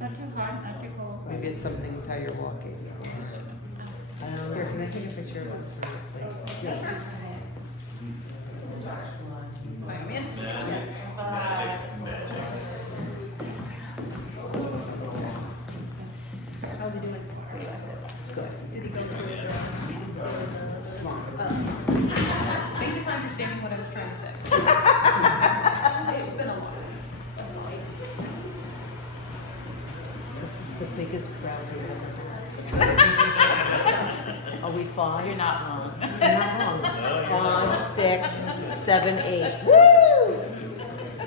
Not too hot, not too cold. Maybe it's something with how you're walking. I don't know. Here, can I take a picture of us? Yes. Am I missed? Yes. How's he doing? Good. Did he go through his Smart. Thank you for understanding what I was trying to say. It's been a while. This is the biggest crowd we've ever had. Are we five? You're not wrong. You're not wrong. 5, 6, 7, 8. Woo!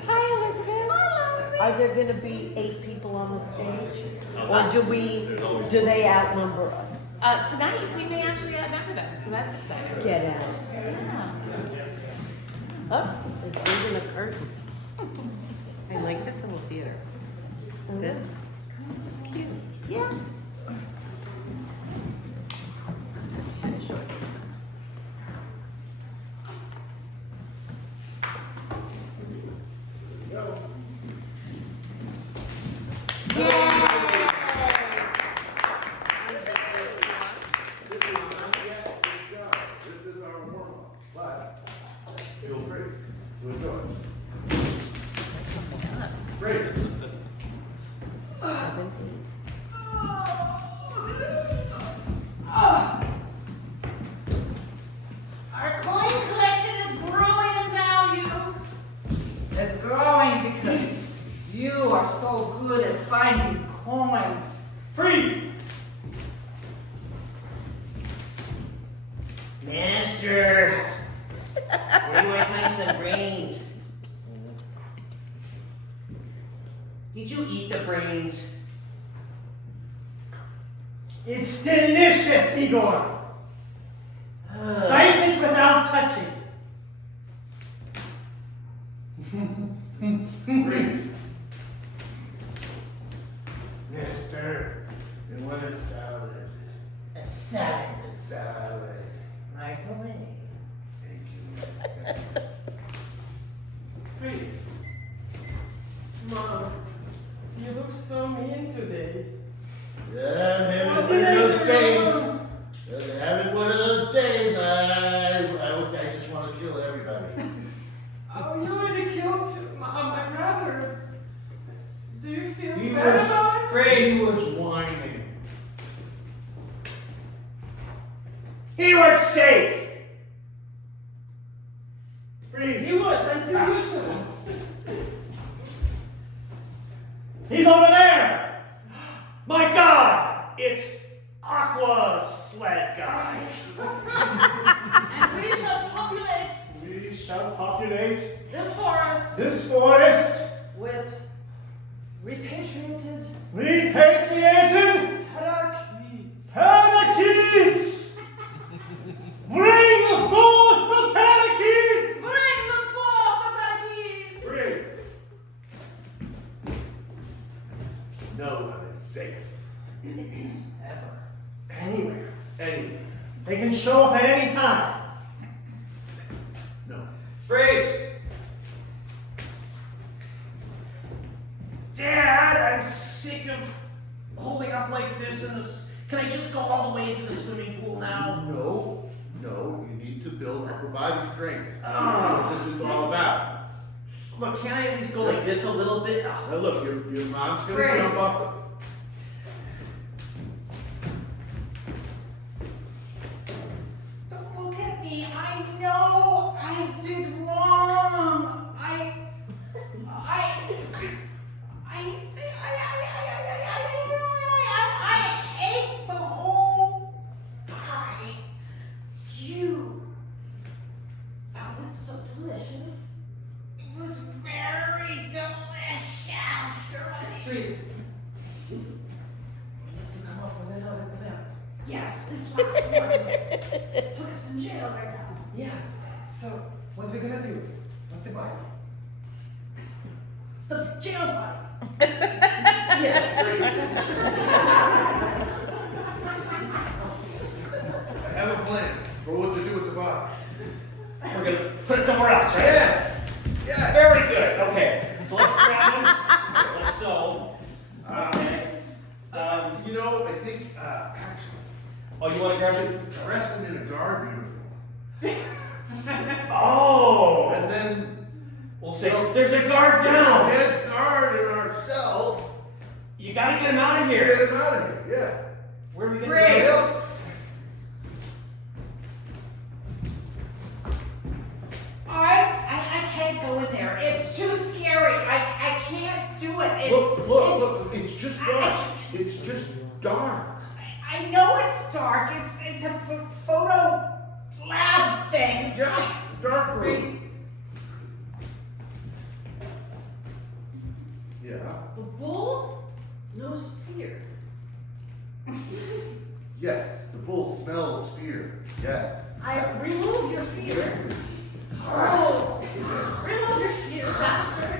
Hi, Elizabeth. Are there gonna be 8 people on the stage? Or do they outnumber us? Tonight we may actually outnumber them, so that's exciting. Get out. Yeah. Oh, it's moving a curtain. I like this little theater. This is cute. Yes. Such a short person. Our coin collection is growing in value. It's growing because you are so good at finding coins. Freeze! Master, where do I find some brains? Did you eat the brains? It's delicious, Igor! Bite it without touching. Mister, you want a salad? A salad. A salad. Right away. Thank you. Freeze. Mom, you look so mean today. Yeah, I'm having one of those days. I'm having one of those days. I just want to kill everybody. Oh, you already killed my brother. Do you feel He bad was, about it? he was whining. He was safe. Freeze. He was until you showed up. He's over there. My God! It's Aqua Sled Guy. And we shall populate We shall populate this forest this forest, with repatriated repatriated parakeets. parakeets. Bring forth the parakeets. Bring them forth, the parakeets! Free. No one is safe. Ever, anywhere. Anyway, They can show up at any time. no. Freeze! Dad, I'm sick of holding up like this in this. Can I just go all the way into the swimming pool now? No, you need to build upper body strength. Ah. That's what this is all about. Look, can I at least go like this a little bit? Ah. Now look, your mom's gonna Freeze. jump off Don't look at me. I know I did wrong. I ate the whole pie. You found it so delicious. It was very delicious. Freeze. We need to come up with another plan. Yes, this last one put us in jail right now. Yeah. So, what are we gonna do with the body? The jail body. Yes. I have a plan for what to do with the body. We're gonna put it somewhere else, right? Yeah. Very good. Okay. So let's grab him. Like so. Okay. You know, I think, actually, Oh, you want to grab it? dressing in a guard uniform. Oh! And then, We'll say, there's a guard there's a down. dead guard in our cell. You gotta get him out of Get here. him out of here, Where are we gonna Grace. go? I can't go in there. It's too scary. I can't do it. yeah. Look, it's just dark. It's just dark. I know it's dark. It's a photo lab thing. Yeah, dark room. Yeah. The bull knows fear. Yeah, the bull smells fear. Yeah. I remove your fear. Oh, remove your fear faster.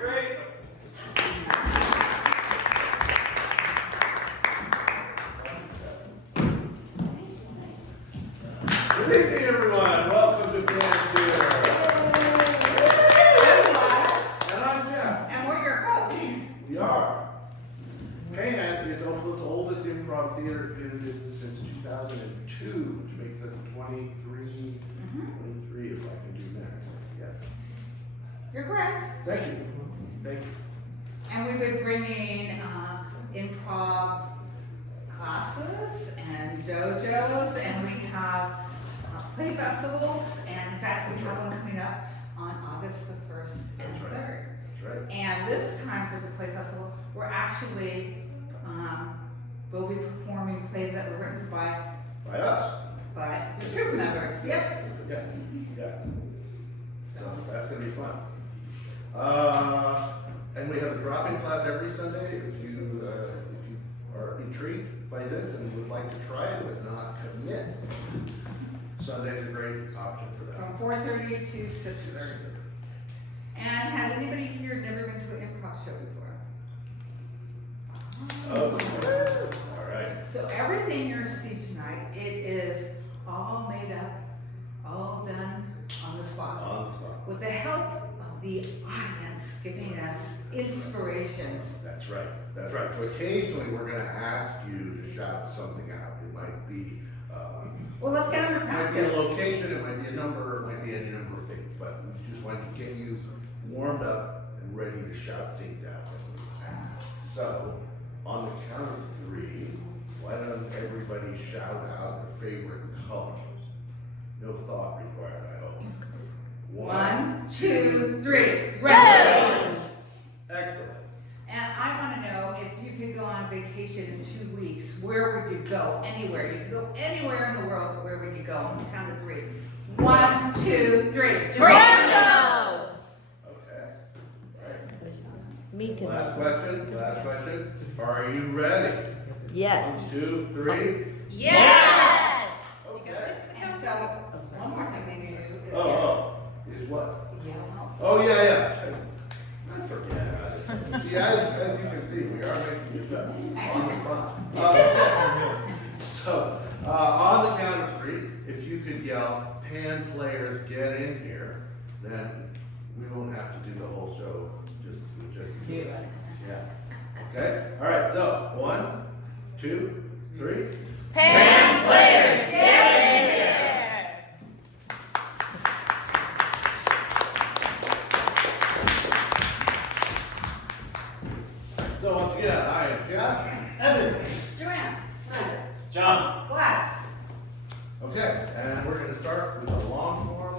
Great. Good evening, everyone. Welcome to Dance Theater. And I'm Jeff. And we're your hosts. We are. Pan is Oakland's oldest improv theater in business since 2002, which makes us 23, if I can do that. Yes. You're correct. Thank you. Thank you. And we've been bringing improv classes and dojos, and we have play festivals, and in fact, we have one coming up on August the 1st and That's right. 3rd. That's right. And this time for the play festival, we're actually, we'll be performing plays that were written by By us. the troupe members. Yep. Yeah. Yeah. So that's gonna be fun. And we have a drop-in class every Sunday. If you are intrigued by this and would like to try it but not commit, Sunday's a great option for that. From 4:30 to 6:30. And has anybody here never been to an improv show before? Oh, all right. So everything you're seeing tonight, it is all made up, all done on the spot. On the spot. With the help of the audience giving us inspirations. That's right. That's right. So occasionally we're gonna ask you to shout something out. It might be, Well, let's get them to it might be a practice. location, it might be a number, it might be any number of things, but we just want to get you warmed up and ready to shout things out. So, on the count of 3, why don't everybody shout out their favorite colors? No thought required, I hope. 1, 2, 3. Red! Excellent. And I want to know if you could go on vacation in 2 weeks, where would you go? Anywhere. You could go anywhere in the world, where would you go? On the count of 3. 1, 2, 3. Brandos! Okay. All right. Me too. Last question, last question. Are you ready? Yes. 1, 2, 3. Yes! Okay. And so, one more thing maybe you do is Oh, is what? yell. Oh, yeah. I forget. See, as you can see, we are making this up on the spot. Okay. So, on the count of 3, if you could yell, "Pan players, get in here," then we won't have to do the whole show. Just. Yeah. Okay. All right. So 1, 2, 3. Pan players, get in here! So once again, I am Jeff. Evan. Joanne. John. Gladys. Okay, and we're going to start with a long form.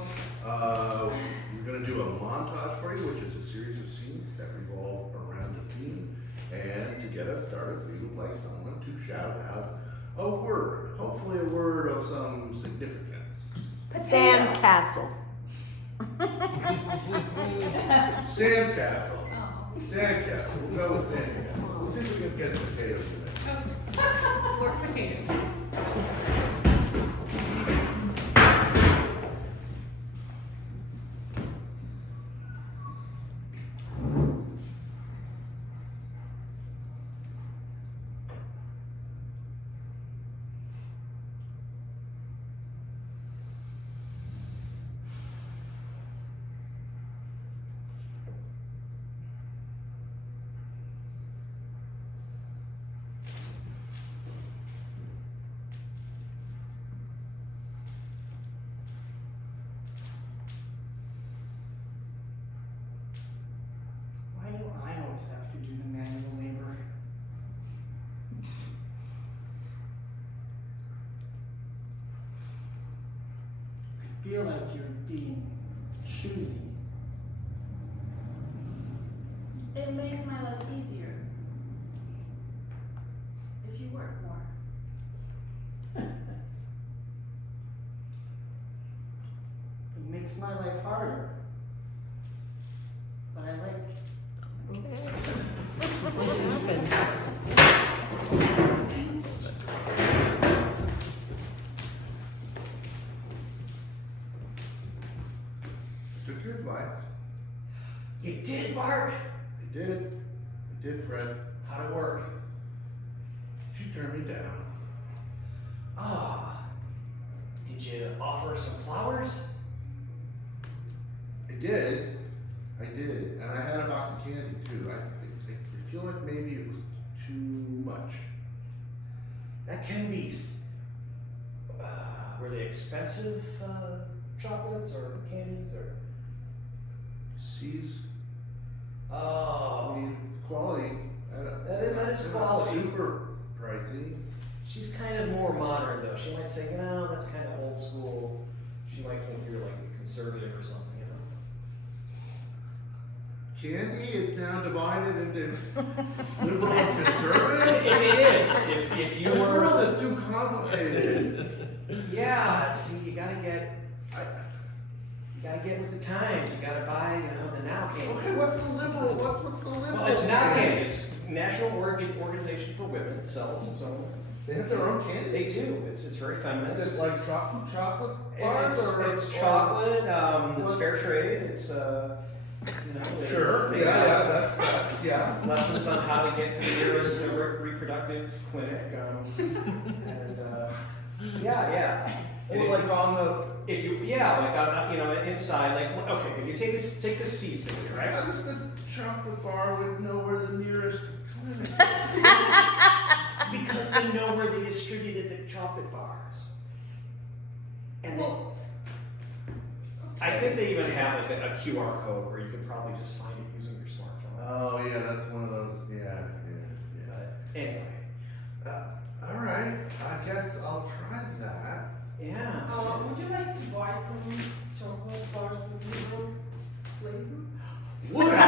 We're going to do a montage for you, which is a series of scenes that revolve around a theme. And to get us started, we would like someone to shout out a word, hopefully a word of some significance. Sandcastle. Sandcastle. Sandcastle. We'll go with sandcastle. We'll see if we can get potatoes in it. Pork potatoes. life harder. But I like. What happened? Took your advice. You did, Bart? I did. I did, Fred. How'd it work? She turned me down. Ah. Did you offer some flowers? I did. I did. And I had a box of candy too. I feel like maybe it was too much. That can be. Were they expensive chocolates or candies or? C's. I Oh. mean, quality. That is they're not quality. Super pricey. She's kind of more modern though. She might say, that's kind of old school. She might think you're like a conservative or something, Candy is now divided into liberal and conservative. It is. If you The were. world is too complicated. Yeah, see, you gotta get I, with the times. You gotta buy, the now candy. okay, what's the liberal? What's the liberal? Well, it's now candy. It's National Organization for Women sells its own. They have their own candy. They do. It's very Is feminist. it like chocolate bars It's or chocolate. It's what? fair trade. It's Sure. they Yeah, have yeah. lessons on how to get to the nearest reproductive clinic. Yeah. Or like on the. If you, like on, inside, like, okay, if you take the C city, right? How does the chocolate bar would know where the nearest clinic is? Because they know where they distributed the chocolate bars. And Well, I think they even have like a QR code where you could probably just find it using your smartphone. Oh yeah, that's one of those. Yeah. But anyway, All right. I guess I'll try that. yeah. Would you like to buy some chocolate bars with liberal flavor? Would I?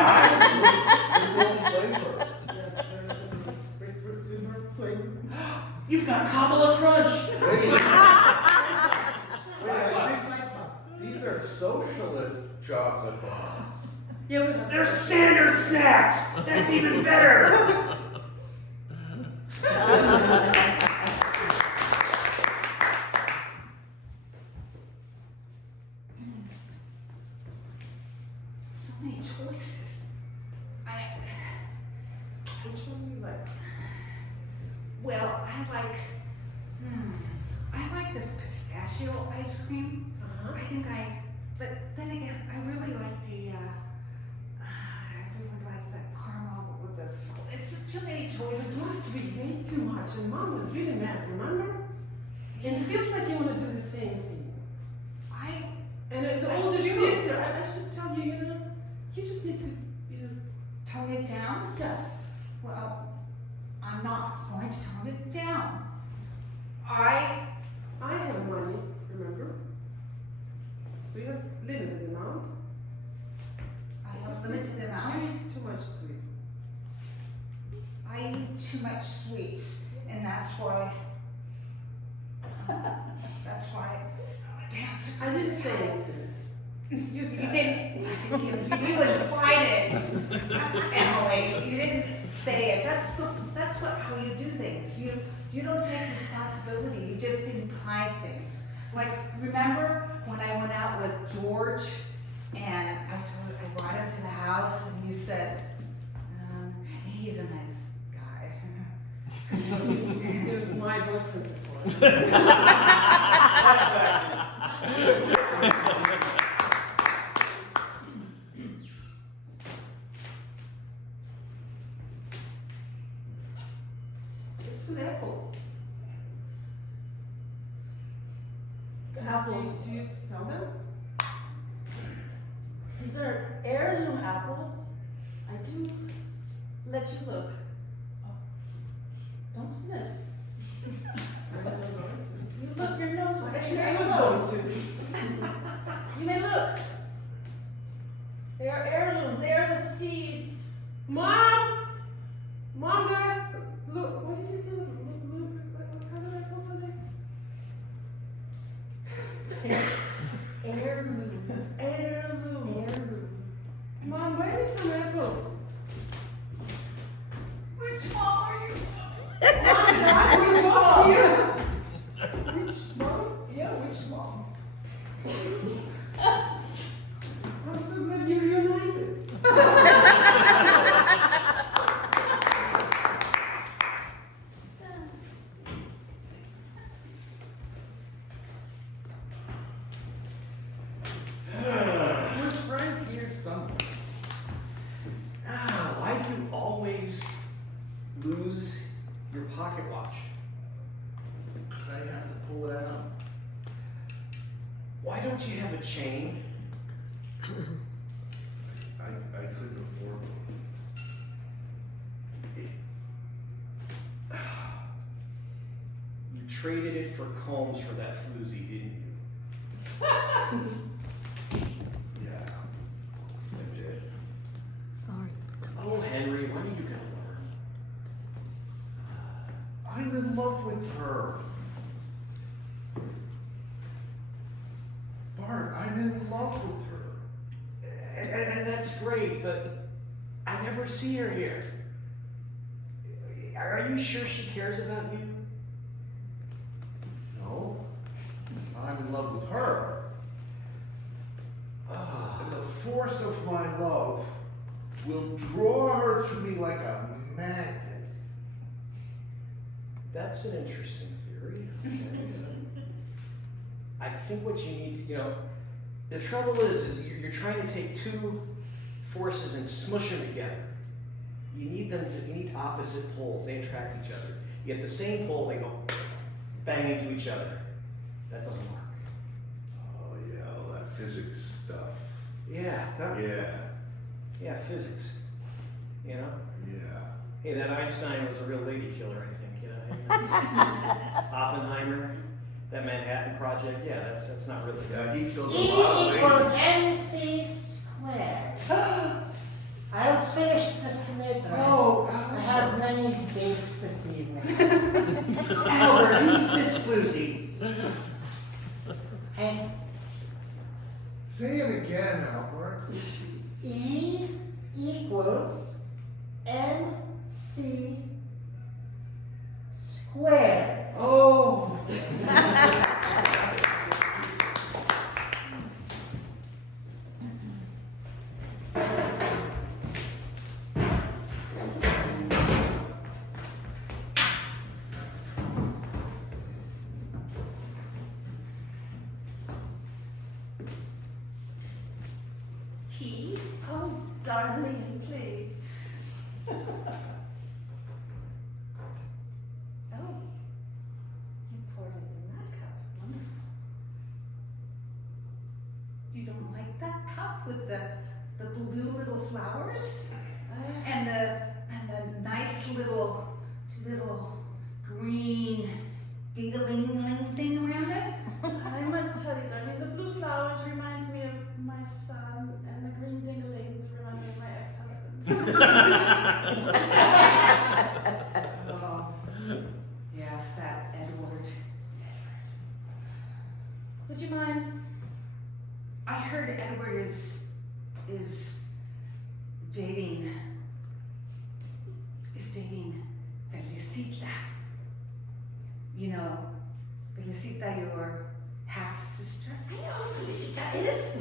Liberal flavor. Yes, liberal flavor. You've got Kamala Crunch. Wait. I $5. think these are socialist chocolate bars. Yeah, we have. They're Sanders snacks. That's even better. So many choices. Which one do you like? Well, I like this pistachio ice cream. Uh-huh. But then again, I really like the caramel with the salt. It's just too many It choices. must be way too much, and Mom was really mad, remember? And it feels like you want to do the same thing. And as an I older do. sister, I should tell you, you just need to, Tone it down? yes. Well, I'm not going to tone it down. I have money, remember? So you have limited amount. have limited You amount. eat too much sweet. I eat too much sweets, and that's why. I didn't say anything. You You said. didn't. You implied it, Emily. You didn't say it. That's how you do things. You don't take responsibility. You just imply things. Like, remember when I went out with George and I brought him to the house and you said, he's a nice guy. He was my boyfriend before. It's good apples. Apples. Do you sell them? These are heirloom apples. I do let you look. Oh, don't sniff. You look, your nose is Actually, very I was close. going to. You may look. They are heirlooms. They are the seeds. Mom, there. Look, what did you say? What kind of apples are they? Heirloom. Heirloom. traded it for combs for that floozy, didn't you? Yeah. I did. Sorry. Oh, Henry, when are you gonna learn? I'm in love with her. Bart, I'm in love with her. And that's great, but I never see her here. Are you sure she cares about you? No, I'm in love with her. Oh. And the force of my love will draw her to me like a magnet. That's an interesting theory. I think what you need to, the trouble is you're trying to take two forces and smush them together. You need opposite poles. They attract each other. You get the same pole, they go bang into each other. That doesn't work. Oh yeah, all that physics stuff. Yeah, Yeah, yeah, physics. yeah. Hey, that Einstein was a real lady killer, I think. Oppenheimer, that Manhattan Project. Yeah, that's not really. Yeah, he killed a E lot of equals ladies. MC squared. I'll finish this later. Oh, I have many dates this evening. Albert, who's this floozy? And Say it again, Albert. E equals MC squared. Oh. Tea? Oh, darling, please. Oh. You poured it in that cup. Wonderful. You don't like that cup with the blue little flowers? I, And the nice little green ding-a-ling-ling thing around it? I must tell you, darling, the blue flowers reminds me of my son, and the green dinglings remind me of my ex-husband. Oh, yes, that Edward. Would you mind? I heard Edward is dating Felicita. You know, Felicita, your half sister. I know who Felicita is.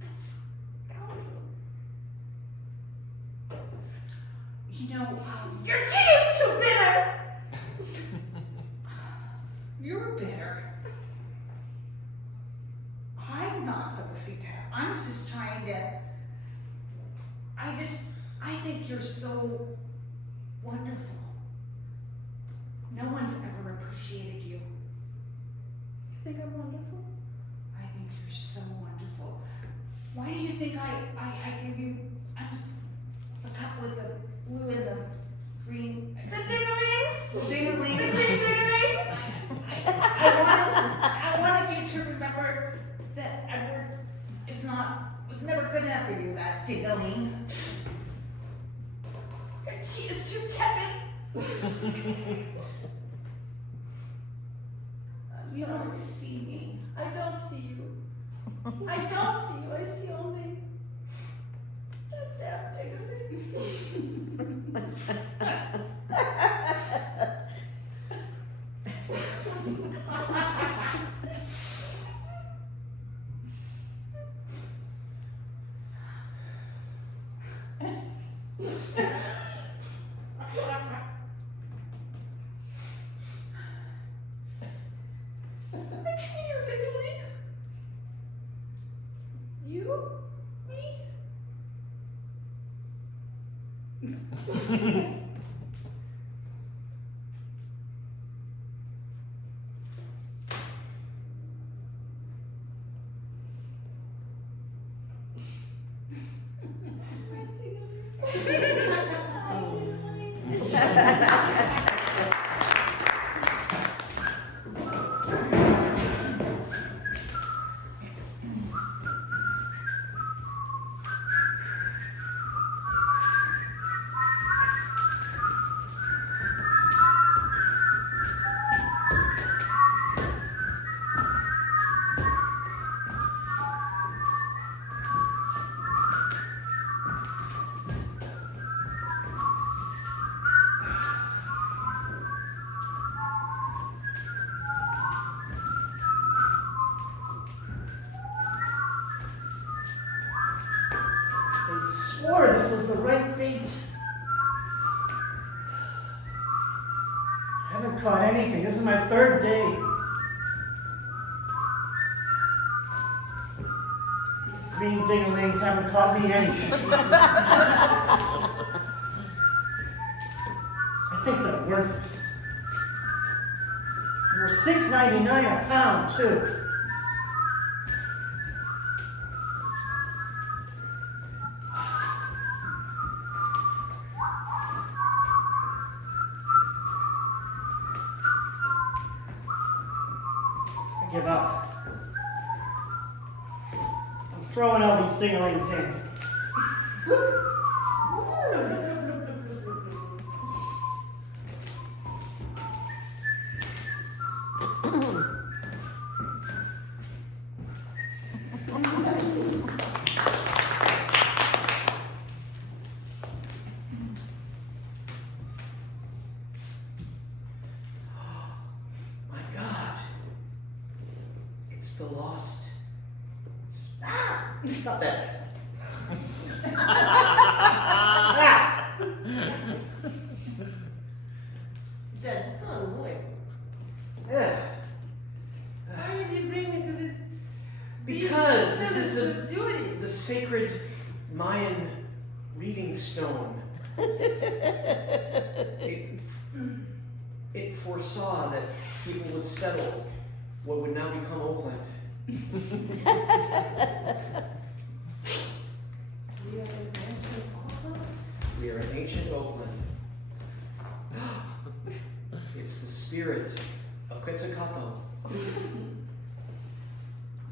That's scoundrel. You know, Your tea is too bitter. you're bitter. I'm not Felicita. I'm just trying to. I think you're so wonderful. No one's ever appreciated you. You think I'm wonderful? I think you're so wonderful. Why do you think I give you the cup with the blue and the green? The dinglings? Ding-a-ling. The green dinglings? I wanted you to remember that Edward was never good enough for you, that ding-a-ling. Your tea is too tepid. I'm You don't sorry. see me. I don't see you. I don't see you. I see only that damn dingling. You? Me? My dingling. swore this was the right bait. I haven't caught anything. This is my third day. These green dinglings haven't caught me anything. I think they're worthless. And they're $6.99 a pound, too. I give up. I'm throwing all these dinglings in. My God. It's the lost. Ah! Stop that. Dad, you son of a boy. Yeah. Why did you bring me to this? Because this is duty. the sacred Mayan reading stone. It foresaw that people would settle what would now become Oakland. We are in ancient Oakland? We are in ancient Oakland. It's the spirit of Quetzalcoatl.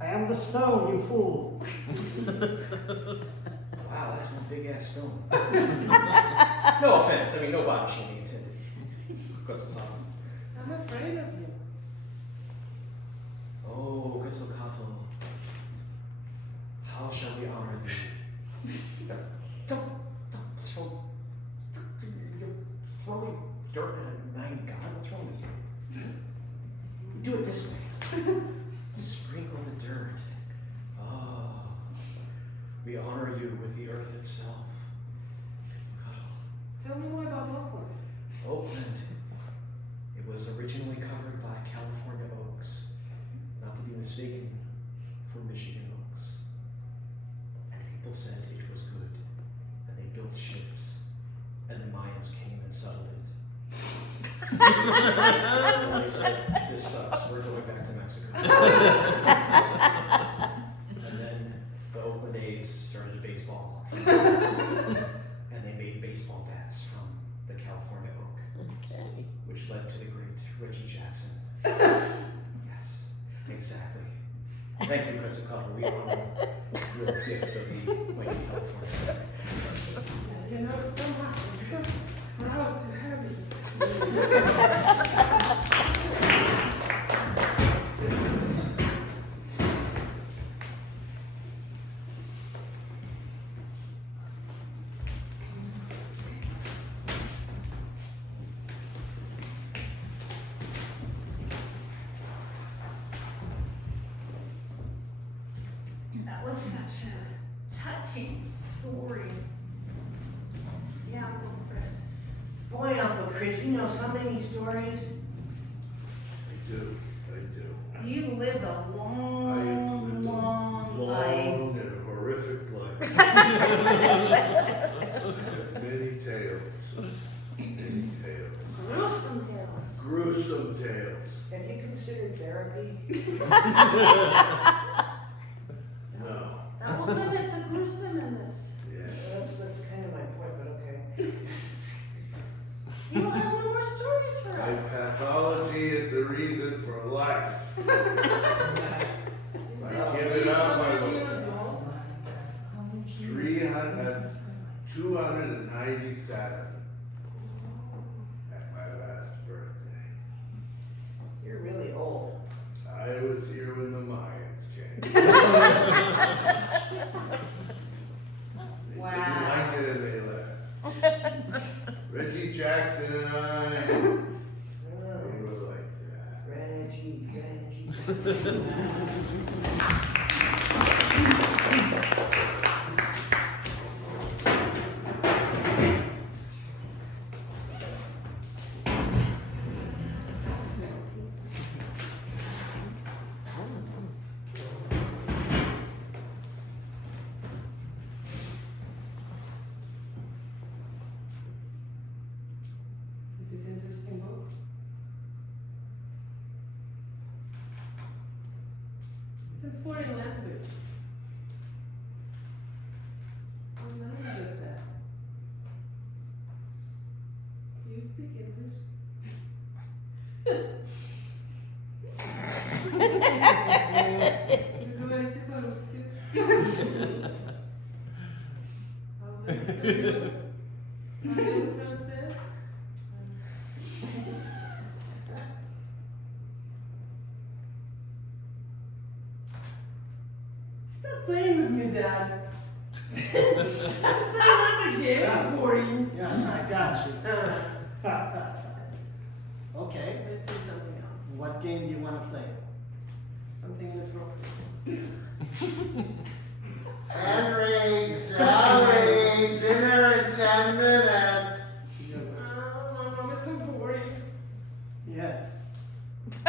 I am the stone, you fool. Wow, that's one big ass stone. No offense, I mean no body shaming intended. Quetzalcoatl. I'm afraid of you. Oh, Quetzalcoatl, how shall we honor thee? Don't throw, you're throwing dirt at a nine god. What's wrong with you? Do it this way. Sprinkle the dirt. Oh, we honor you with the earth itself. Quetzalcoatl. Tell me more about Oakland. Oakland. It was originally covered by California oaks, not to be mistaken for Michigan oaks. And people said it was good, and they built ships, and the Mayans came and settled it. And they said, this sucks, we're going back to Mexico. And then the Oakland A's started a baseball team, and they made baseball bats from the California oak, Okay. which led to the great Reggie Jackson. Yes, exactly. Thank you, Quetzalcoatl. We honor your gift of the mighty California. You know so much. I'm so proud to have you. That was such a touching story. Yeah, Uncle Fred. Boy, Uncle Chris, you know so many stories. I do. You've lived a I have long, lived long a life. long and horrific life. I have many tales. Many tales. Gruesome tales. Gruesome tales. Have you considered therapy? No. That will limit the gruesomeness. Yeah. That's kind of my point, but okay. You don't have no more stories for My us. pathology is the reason for life. If I give it up, I will. 297 at my last birthday. You're really old. I was here when the Mayans came. They Wow. didn't like it and they left. Reggie Jackson and I, we were like that. Reggie. It's a foreign language. What language is that? Do you speak English? Вы говорите по-русски. А вы espagnol? Parlez-vous français? Stop playing with me, Dad. That's not like a game, it's boring. Yeah, I got you. Okay, Let's do something else. what game do you want to play? Something inappropriate. Henry, Sally, dinner in 10 minutes. Oh, Mom, it's so boring. Yes. I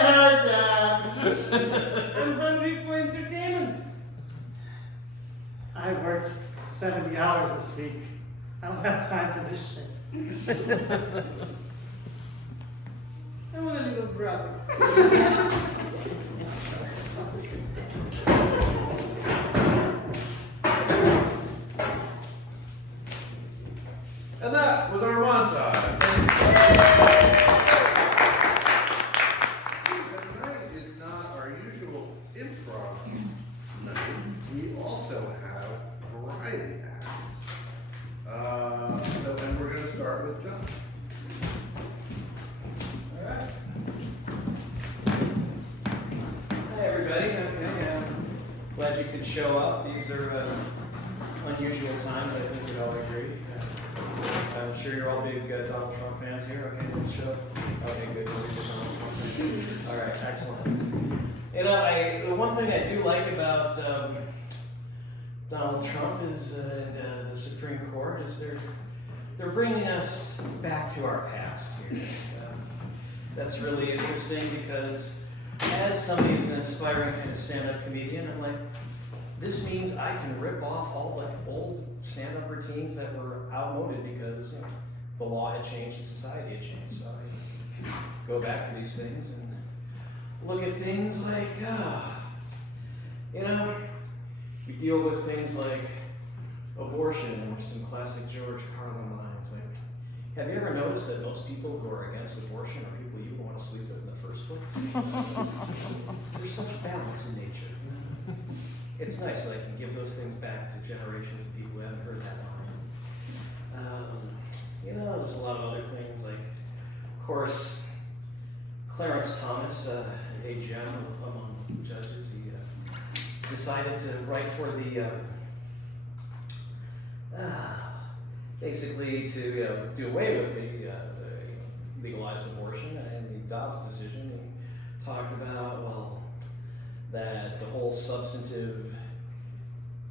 heard that. I'm hungry for entertainment. I worked 70 hours this week. I don't have time for this shit. I want a little brother. And that was our montage. Tonight is not our usual improv night. We also have variety acts. And we're going to start with John. All right. Hi, everybody. Okay, glad you could show up. These are unusual times, I think we'd all agree. I'm sure you're all big Donald Trump fans here. Okay, let's show. Okay, good. We're big Donald Trump fans. All right, excellent. You know, the one thing I do like about Donald Trump is the Supreme Court is they're bringing us back to our past here. That's really interesting because as somebody who's an aspiring kind of stand-up comedian, I'm like, this means I can rip off all the old stand-up routines that were outmoded because the law had changed and society had changed. So I go back to these things and look at things like, we deal with things like abortion and some classic George Carlin lines. Like, have you ever noticed that most people who are against abortion are people you want to sleep with in the first place? There's such balance in nature. It's nice that I can give those things back to generations of people who haven't heard that line. There's a lot of other things like, of course, Clarence Thomas, a gem among judges, he decided to write for the, basically to do away with the legalized abortion and the Dobbs decision. He talked about, that the whole substantive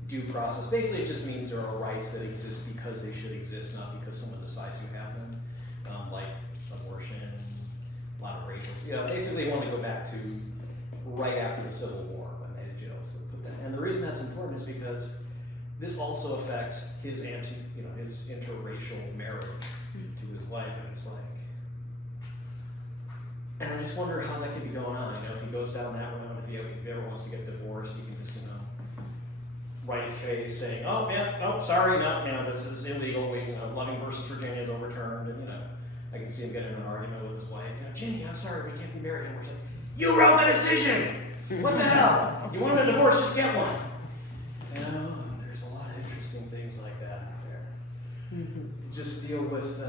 due process, basically it just means there are rights that exist because they should exist, not because someone decides you have them, like abortion, a lot of racial, basically they want to go back to right after the Civil War when they, so put that. And the reason that's important is because this also affects his his interracial marriage to his wife, and it's like, and I just wonder how that could be going on. If he goes down that road, if he ever wants to get divorced, he can just, write a case saying, oh, man, oh, sorry, no, this is illegal. Loving versus Virginia is overturned. And, I can see him getting in an argument with his wife. Ginny, I'm sorry, we can't be married anymore. She's like, you wrote the decision! What the hell? You want a divorce, just get one. There's a lot of interesting things like that out there. Mm-hmm. Just deal with a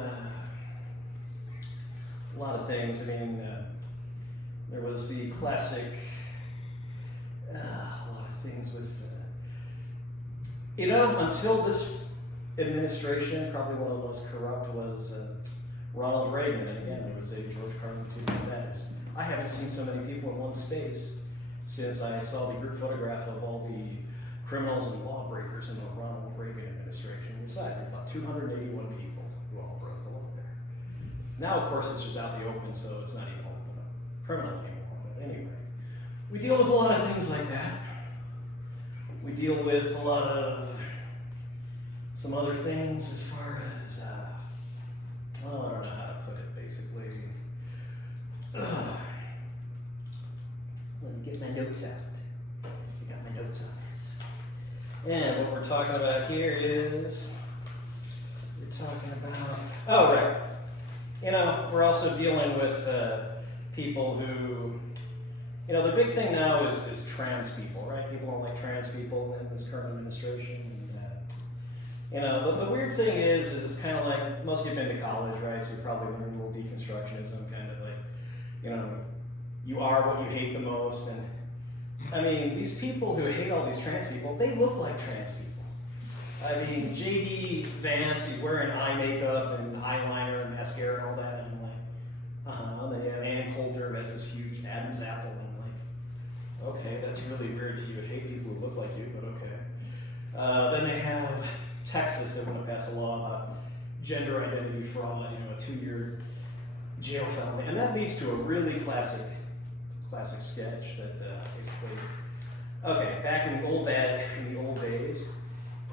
lot of things. There was the classic, a lot of things with, until this administration, probably one of the most corrupt was Ronald Reagan. And again, there was a George Carlin too about that. I haven't seen so many people in one space since I saw the group photograph of all the criminals and lawbreakers in the Ronald Reagan administration. Besides, there were about 281 people who all broke the law there. Now, of course, it's just out in the open, so it's not even criminal anymore. But anyway, we deal with a lot of things like that. We deal with a lot of some other things as far as, I don't know how to put it, basically. Let get my notes out. I got my notes on this. And what we're talking about here is, oh, right. You know, we're also dealing with people who, you know, the big thing now is trans people, right? People don't like trans people in this current administration. And, you know, the weird thing is it's kind of like, most of you have been to college, right? So you probably learned a little deconstructionism, kind of like, you know, you are what you hate the most. And I mean, these people who hate all these trans people, they look like trans people. I mean, J.D. Vance, he's wearing eye makeup and eyeliner and mascara and all that. And I'm like, And then you have Ann Coulter who has this huge Adam's apple. And I'm like, okay, that's really weird that you would hate people who look like you, but okay. Then they have Texas, they want to pass a law about gender identity fraud, you know, a 2-year jail felony. And that leads to a really classic sketch that basically, okay, back in the old days,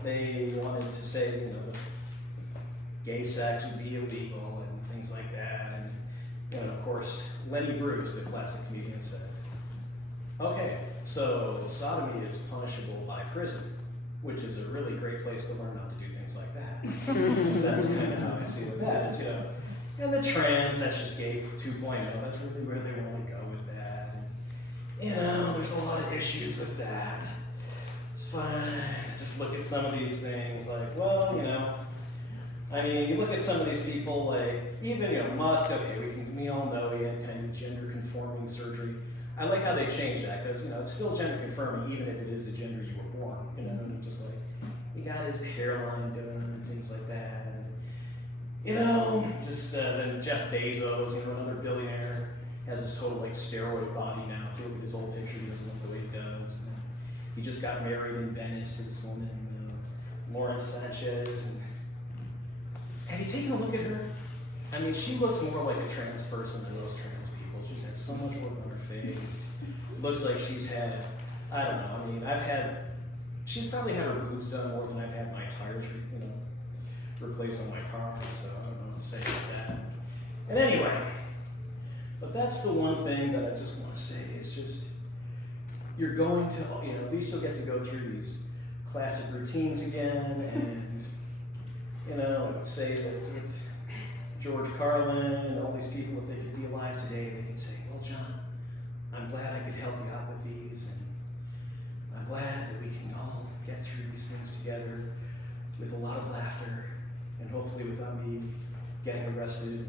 they wanted to say, you know, gay sex would be illegal and things like that. And, you know, of course, Lenny Bruce, the classic comedian, said, okay, so sodomy is punishable by prison, which is a really great place to learn not to do things like that. That's kind of how I see what that is, you know. And the trans, that's just gay 2.0, that's really where they want to go with that. And, you know, there's a lot of issues with that. It's fine. Just look at some of these things, like, well, you know, I mean, you look at some of these people, like, even, you know, Musk, okay, we all know he had kind of gender conforming surgery. I like how they changed that, because, you know, it's still gender confirming, even if it is the gender you were born, you know, and just like, he got his hairline done and things like that. And, you know, just then Jeff Bezos, you know, another billionaire, has this total, like, steroid body now. If you look at his old picture, he doesn't look the way he does. And he just got married in Venice to this woman, Lauren Sanchez. And have you taken a look at her? I mean, she looks more like a trans person than most trans people. She's had so much work on her face. Looks like she's had, I don't know, I mean, she's probably had her boobs done more than I've had my tires, you know, replaced on my car, so I don't know what to say about that. And anyway, but that's the one thing that I just want to say is just, you're going to, you know, at least you'll get to go through these classic routines again, and, you know, I would say that with George Carlin and all these people, if they could be alive today, they could say, well, John, I'm glad I could help you out with these, and I'm glad that we can all get through these things together with a lot of laughter, and hopefully without me getting arrested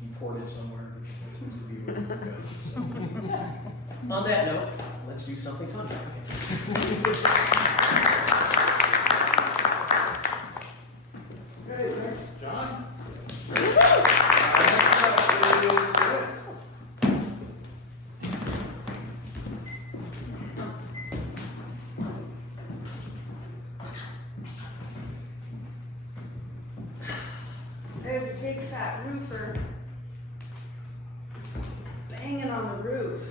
and deported somewhere, because that seems to be where it goes. So, on that note, let's do something fun. Okay, thanks, John. There's a big fat roofer banging on the roof.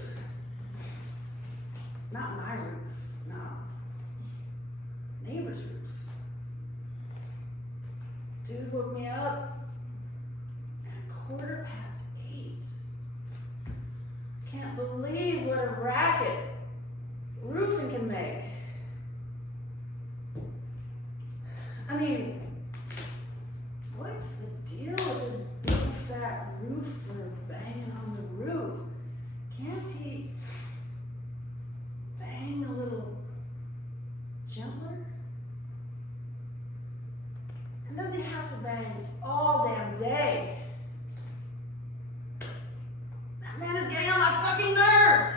Not my roof, no. Neighbor's roof. Dude woke me up at 8:15. Can't believe what a racket roofing can make. I mean, what's the deal with this big fat roofer banging on the roof? Can't he bang a little gentler? And does he have to bang all damn day? That man is getting on my fucking nerves!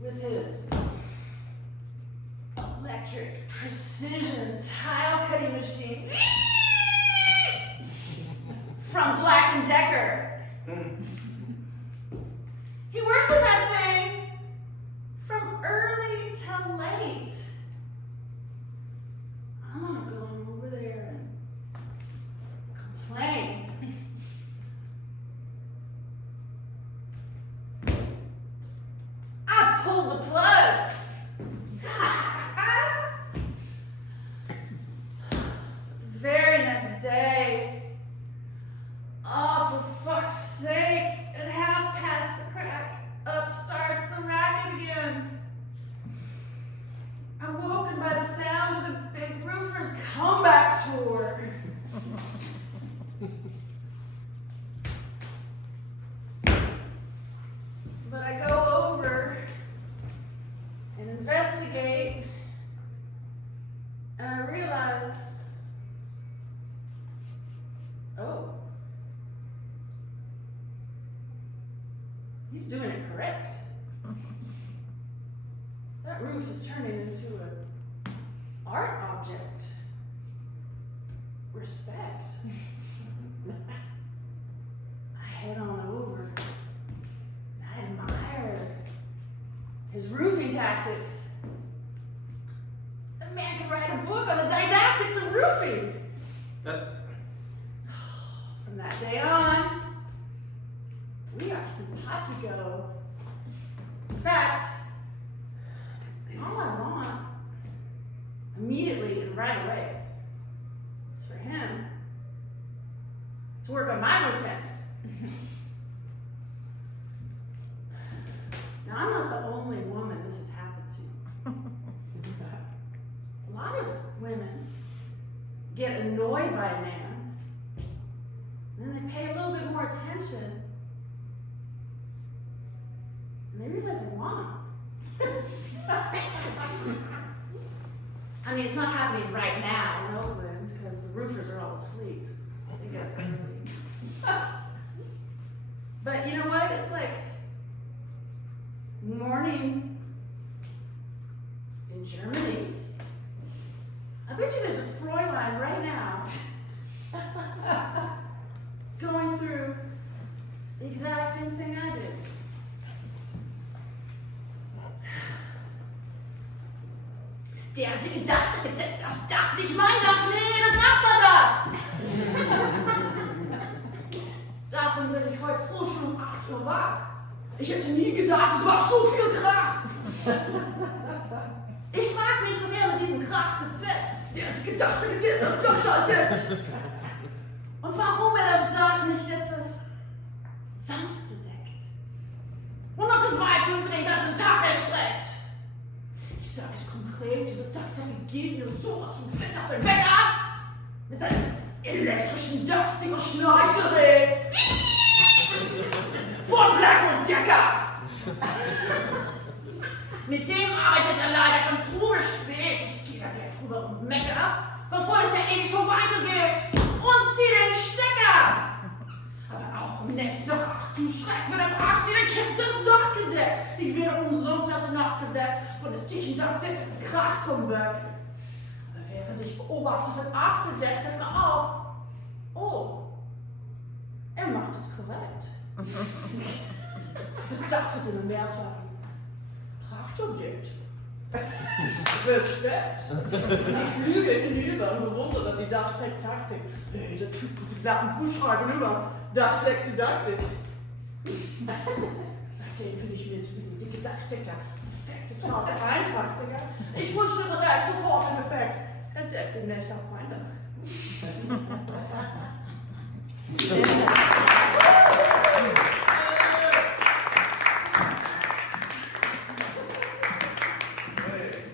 With his electric precision tile cutting machine from Black & Decker. He works with that thing from early till late. I'm gonna go over there and complain. I pulled the plug. The very next day, oh, for fuck's sake, at 1/2 past the crack, upstairs. by the sound of the big roofer's comeback tour. But I go over and investigate, and I realize, oh, he's doing it correct. That roof is turning into an art object. Respect. I head on over. I admire his roofing tactics. The man could write a book on the didactics of roofing. From that day on, we are simpatico. In fact, all I want, immediately and right away, is for him to work on my roof next. Now, I'm not the only woman this has happened to. A lot of women get annoyed by a man, and then they pay a little bit more attention, and they realize they want him. I mean, it's not happening right now in Oakland because the roofers are all asleep. They get up early. But you know what? It's like morning in Germany. I bet you there's a Fräulein right now going through the exact same thing I did. Der hatte gedacht, das Dach nicht mein Dach, nee, das Nachbardach. Davon bin ich heute früh schon um 8 Uhr wach. Ich hätte nie gedacht, es macht so viel Krach. Ich frage mich, was er mit diesem Krach bezweckt. Der hat gedacht, er geht das Dach da deckt. Und warum er das Dach nicht etwas sanfter deckt. Und noch des Weiteren über den ganzen Tag erschreckt. Ich sage es konkret, diese Dachdecke geht mir sowas von fett auf den Wecker. Mit seinem elektrischen Dachsticker-Schneidgerät. Von Black & Decker. Mit dem arbeitet er leider von früh bis spät. Ich gehe da gleich rüber und mecker, bevor es ja ewig so weitergeht. Und zieh den Stecker. Aber auch am nächsten Tag, ach du Schreck, wird am Arsch wieder kippt das Dach gedeckt. Ich werde umsonst das Nacht geweckt von des dicken Dachdeckens Krachcomeback. Aber während ich beobachte von Achterdeck, fällt mir auf, oh, er macht es korrekt. Das Dach wird in den Mehrtagen Prachtobjekt. Respekt. Ich lüge hinüber und bewundere die Dachdeck-Taktik. Hey, der Typ mit dem glatten Buschhaken über. Dachdeck-Didaktik. Sagt er, finde ich mit dem dicken Dachdecker. Perfekte Tag, Eintrag, Digga. Ich wünsche dir direkt sofort den Effekt. Er deckt demnächst auch mein Dach.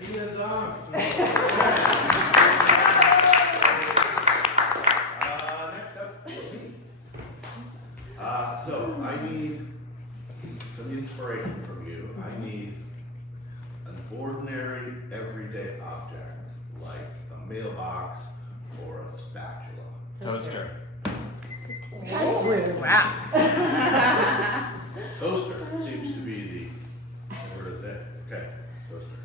Vielen Dank. Next up. So I need some inspiration from you. I need an ordinary, everyday object, like a mailbox or a spatula. Toaster. Wow. Toaster seems to be the word of the day. Okay, toaster.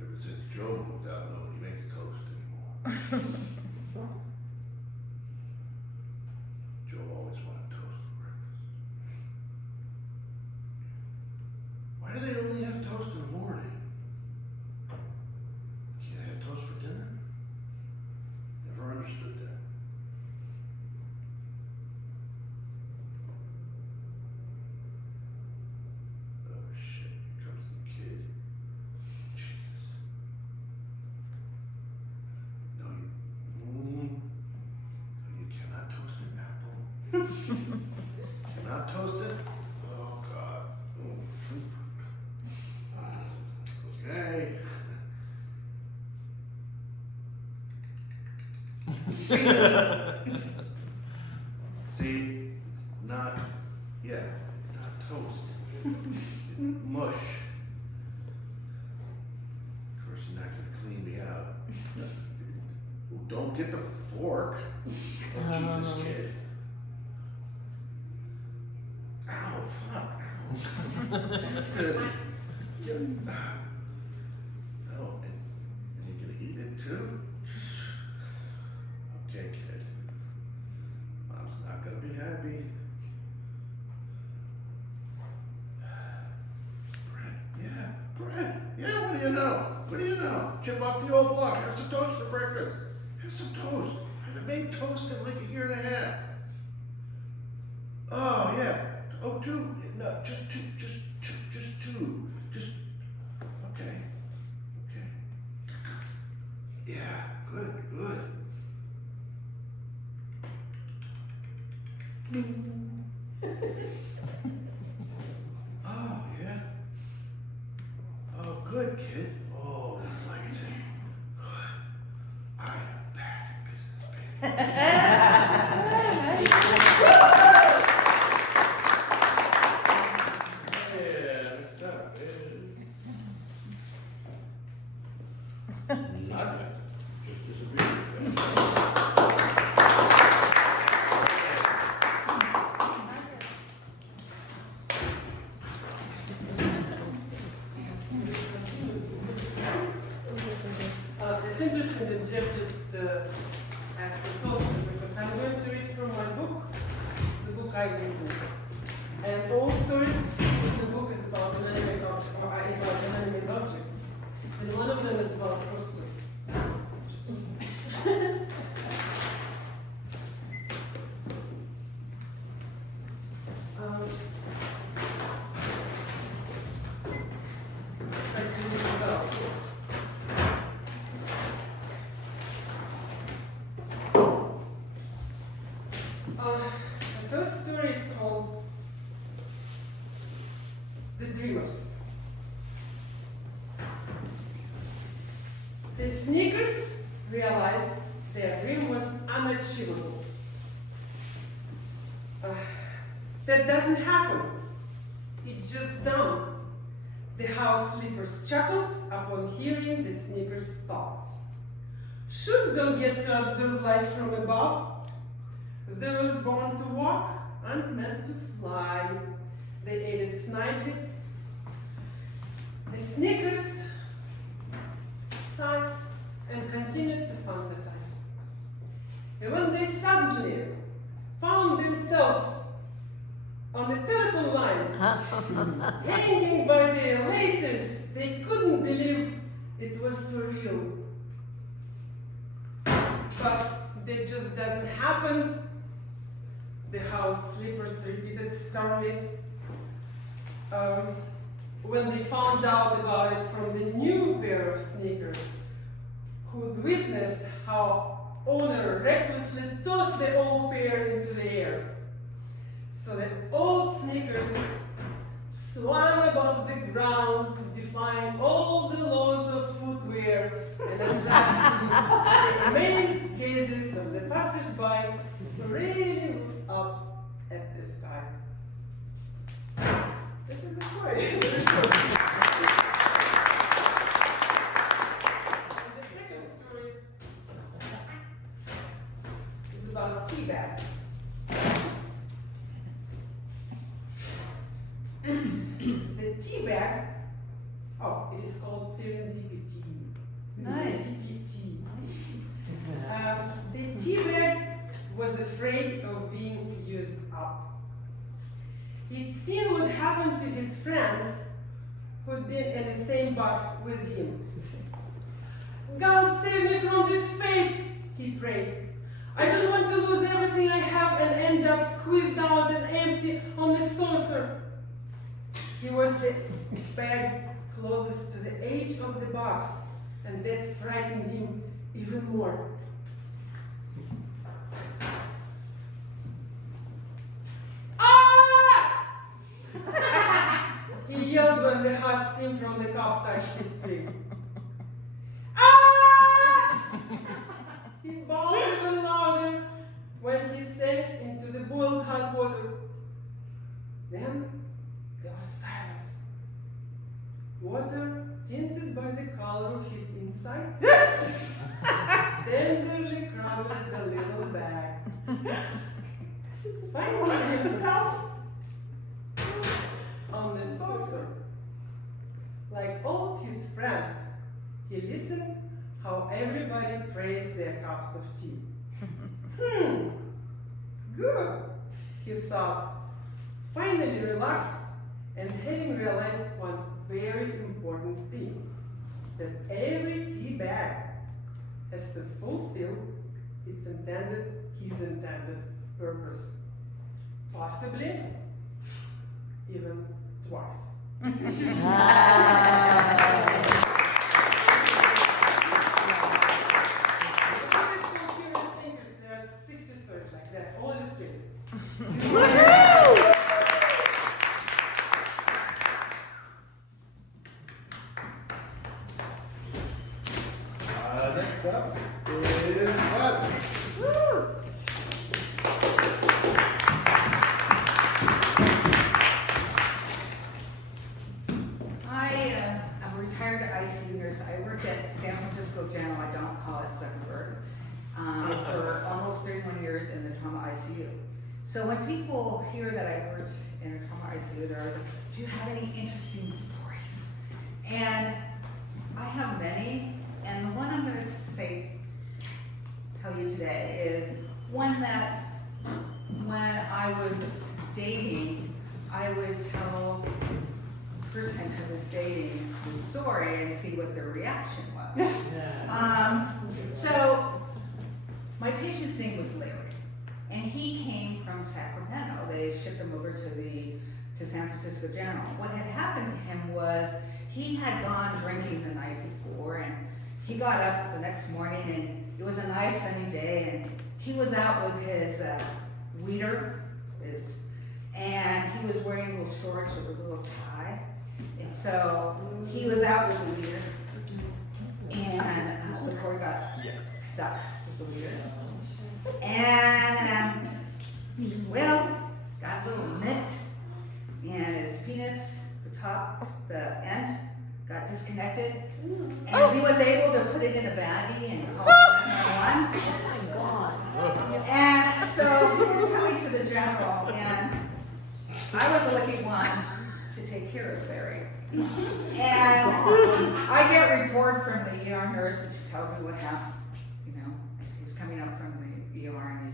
Ever since Joe moved out, nobody makes toast anymore. Joe always wanted toast for breakfast. Cannot toast it? Oh, God. Okay. See, not, yeah, it's not toast. It's mush. Of course, you're not gonna clean me out. Don't get the fork. Oh, Jesus, kid. Ow, fuck, ow. Jesus. Oh, and you're gonna eat it too? Okay, kid. Mom's not gonna be happy. Bread, yeah, bread. Yeah, what do you know? What do you know? Chip off the old block. Have some toast for breakfast. Have some toast. I haven't made toast in like a year and a half. Oh, yeah. Oh, two. No, just two. Just two. Just, okay. Okay. Yeah, good. Oh, yeah. Oh, good, kid. Oh, we liked it. Good. I am back in business, baby. Yeah, not bad. Not bad. Just disappeared. It's interesting that Jeff just had the toaster because I'm going to read from my book, the book I read. And all stories in the book is about inanimate objects, or are about inanimate objects. And one of them is about a toaster. Just one I can read it out. The first story is called The Dreamers. The sneakers realized their dream was unachievable. That doesn't happen. It's just done. The house sleepers chuckled upon hearing the sneakers' thoughts. Shoes don't get to observe life from above. Those born to walk aren't meant to fly. They added snidely. The sneakers sighed and continued to fantasize. And when they suddenly found themselves on the telephone lines, hanging by their laces, they couldn't believe it was for real. But that just doesn't happen. The house sleepers repeated sternly. When they found out about it from the new pair of sneakers, who'd witnessed how owner recklessly tossed the old pair into the air. So the old sneakers swung above the ground to defy all the laws of footwear and attracting the amazed gazes of the passers-by who really looked up at the sky. This is the story. And the second story is about tea bag. The tea bag, it is called serendipity. Nice. Serendipity. The tea bag was afraid of being used up. He'd seen what happened to his friends who'd been in the same box with him. God save me from this fate, he prayed. I don't want to lose everything I have and end up squeezed out and empty on the saucer. He was the bag closest to the edge of the box, and that frightened him even more. He yelled when the hot steam from the cup touched his skin. Ah! He bawled even louder when he sank into the boiled hot water. Then there was silence. Water tinted by the color of his insides tenderly crowded the little bag. Finding himself on the saucer. Like all of his friends, he listened how everybody praised their cups of tea. Good, he thought, finally relaxed and having realized one very important thing, that every tea bag has to fulfill his intended purpose. Possibly even twice. There are 60 stories like that, all illustrated. Next up is Bud. I'm a retired ICU nurse. I worked at San Francisco General, I don't call it Zuckerberg, for almost 31 years in the trauma ICU. So when people hear that I worked in a trauma ICU, they're always like, do you have any interesting stories? And I have many, and the one I'm going to tell you today is one that when I was dating, I would tell the person who was dating the story and see what their reaction was. So my patient's name was Larry, and he came from Sacramento. They shipped him over to San Francisco General. What had happened to him was he had gone drinking the night before, and he got up the next morning, and it was a nice sunny day, and he was out with his weeder, and he was wearing little shorts with a little tie. And so he was out with the weeder, and the cord got stuck with the weeder. And, got a little nicked, and his penis, the end, got disconnected. And he was able to put it in a baggie and call 911. Oh my God. And so he was coming to the general, and I was the lucky one to take care of Larry. And I get a report from the ER nurse, and she tells me what happened. He's coming up from the ER, and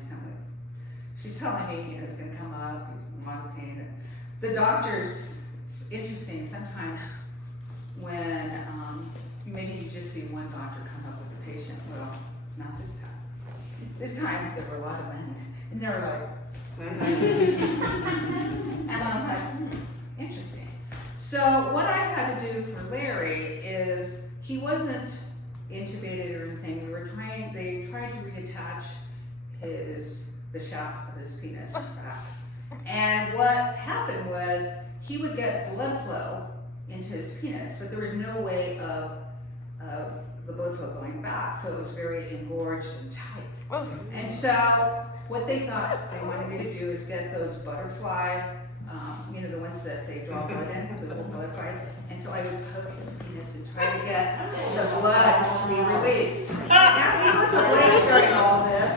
she's telling me, he's going to come up, he's in a lot of pain. And the doctors, it's interesting, sometimes when maybe you just see one doctor come up with the patient, well, not this time. This time, there were a lot of men, and they were like, and I'm like, interesting. So what I had to do for Larry is, he wasn't intubated or anything. They tried to reattach the shaft of his penis back. And what happened was, he would get blood flow into his penis, but there was no way of the blood flow going back, so it was very engorged and tight. And so what they thought they wanted me to do is get those butterfly, the ones that they draw blood in, the little butterflies, and so I would poke his penis and try to get the blood to be released. Now he was awake during all this,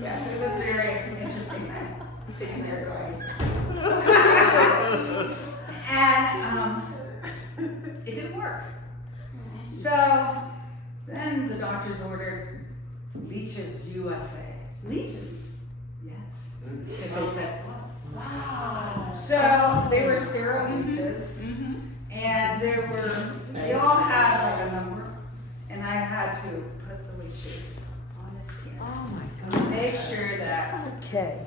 yes, it was very interesting. I'm sitting there going, and it didn't work. So then the doctors ordered Leeches USA. Leeches? Yes. Because they said, wow. So they were sterile leeches, and they all had like a number, and I had to put the leeches on his penis. Oh my God. Make sure that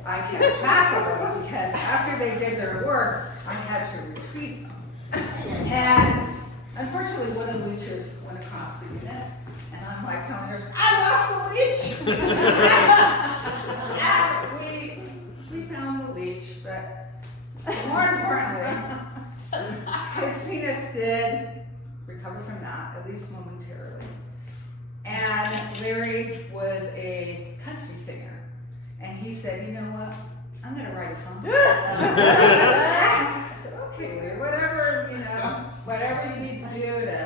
I kept track of them, because after they did their work, I had to retrieve them. And unfortunately, one of the leeches went across the unit, and I'm like telling her, I lost the leech! And we found he said, you know what? I'm gonna write a song. I said, okay, Larry, whatever you need to do to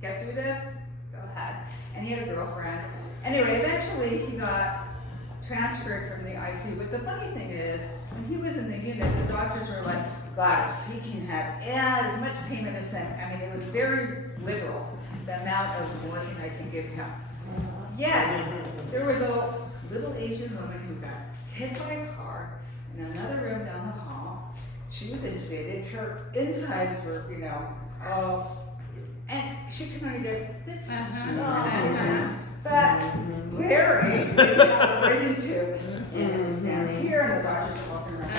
get through this, go ahead. And he had a girlfriend. Anyway, eventually he got transferred from the ICU. But the funny thing is, when he was in the unit, the doctors were like, Gladys, he can have as much pain medicine. I mean, it was very liberal, the amount of morphine I can give him. Yet, there was a little Asian woman who got hit by a car in another room down the hall. She was intubated. Her insides were, all, and she could only get this much. But Larry, they got right into, and it was down here, and the doctors were walking around.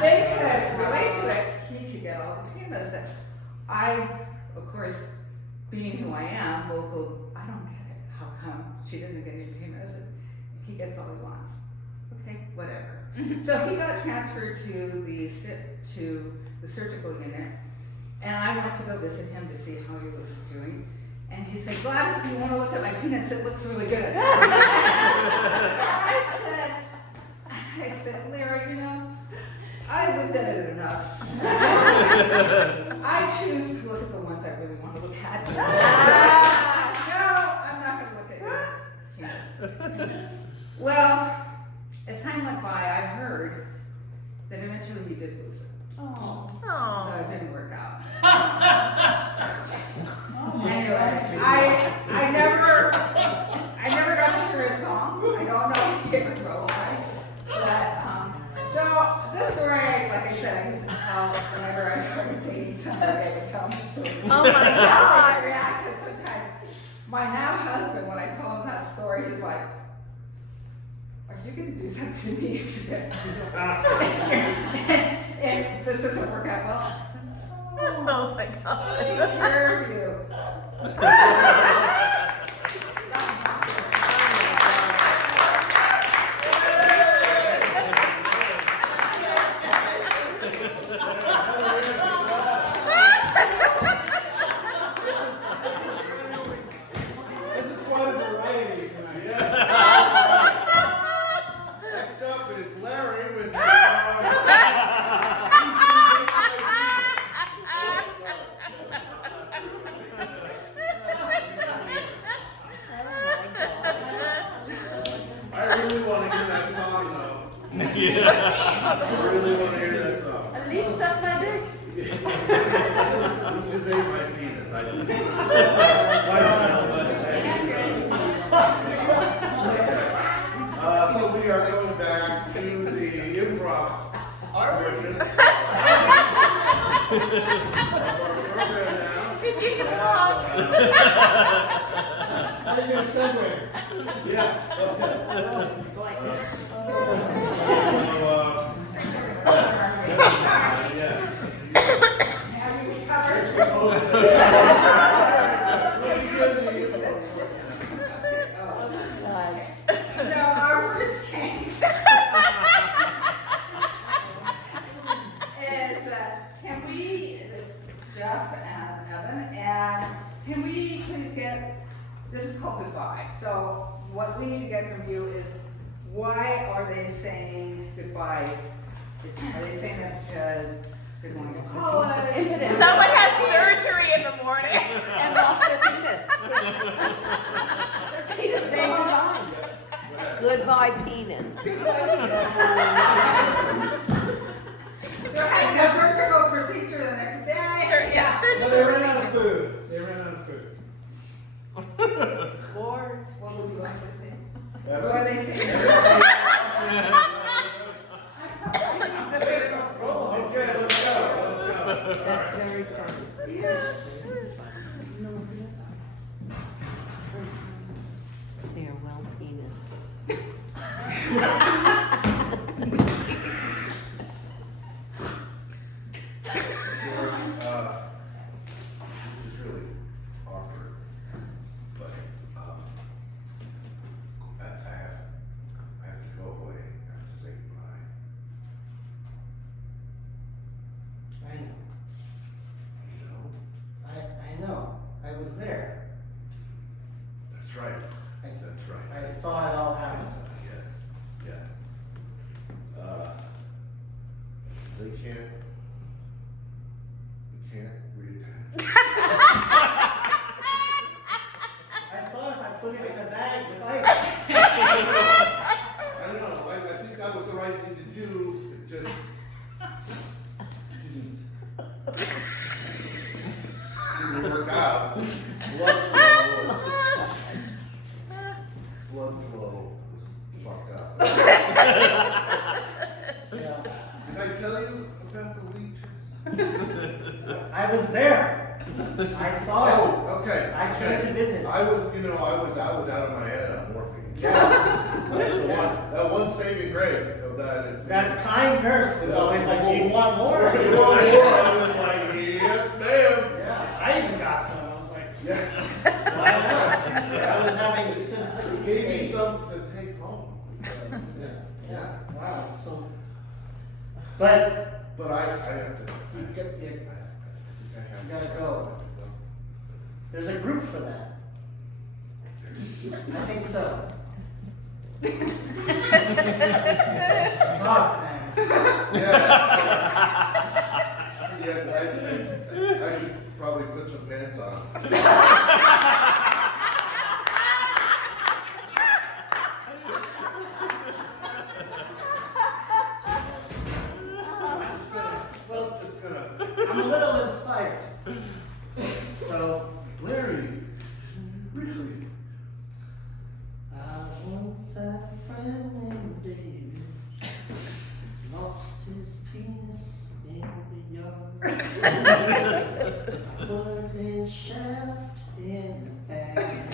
They could relate to it. He could get all the pain medicine. I, of course, being who I am, local, I don't get it. How come she doesn't get any pain medicine? He gets all he wants. Okay, whatever. So he got transferred to the surgical unit, and I went to go visit him to see how he was doing. And he said, Gladys, do you want to look at my penis? It looks really good. I said, Larry, I looked at it enough. I choose to look at the ones I really want to look at. No, I'm not going to look at your penis. Well, as time went by, I heard that eventually he did lose it. Oh. So it didn't work out. Anyway, I never got to hear his song. I don't know if he ever wrote one. But so this story, like I said, I used to tell whenever I started dating somebody. I would tell them the story. Oh my God! Yeah, because sometimes my now husband, when I told him that story, he's like, "Are you going to do something to me if you get if this doesn't work out well?" Oh my God. Take care of you. This is quite a variety tonight. Yeah. Next up is Larry with his song. I really want to hear that song though. I really want to hear that song. At least suck my dick. Just ate my penis. I did. So we are going back to the improv portion of our program now. If you can walk. How you gonna segue? Yeah. So our first game is can we, Jeff and Evan, and can we please get, this is called goodbye. So what we need to get from you is, why are they saying goodbye? Are they saying that because they're going to college? Someone has surgery in the morning. And lost their penis. Their penis saying goodbye. Goodbye, penis. They're having a surgical procedure the next day. Yeah, So surgery. they ran out of food. They ran out of food. Lord, what would you like to say? Evan? What are they saying? Okay, let's go. That's very funny. Farewell, penis. This is really awkward, but I have to do, it just didn't work out. Blood flow was fucked up. Yeah. Did I tell you about the leeches? I was there. I saw it. Oh, okay. I okay. came to visit. I was, you know, I was out of my head on morphine. Yeah. That's the one, that one saving grace of that is. That kind nurse was always like, "Do you want more?" You want more? I was like, yes, ma'am. Yeah, I even got some. I was like, Yeah. why not? I was having He sympathy. gave me some to take home. Yeah. Wow. So, but But I have to. you get I the. think I have You gotta to go. There's a group for that. I think so. Fuck, man. Yeah. Yeah, I should probably put some pants on. Well, Just gonna, I'm a little inspired. So, Larry, really? I once had a friend named David. Lost his penis in the yard. Put his shaft in the bag.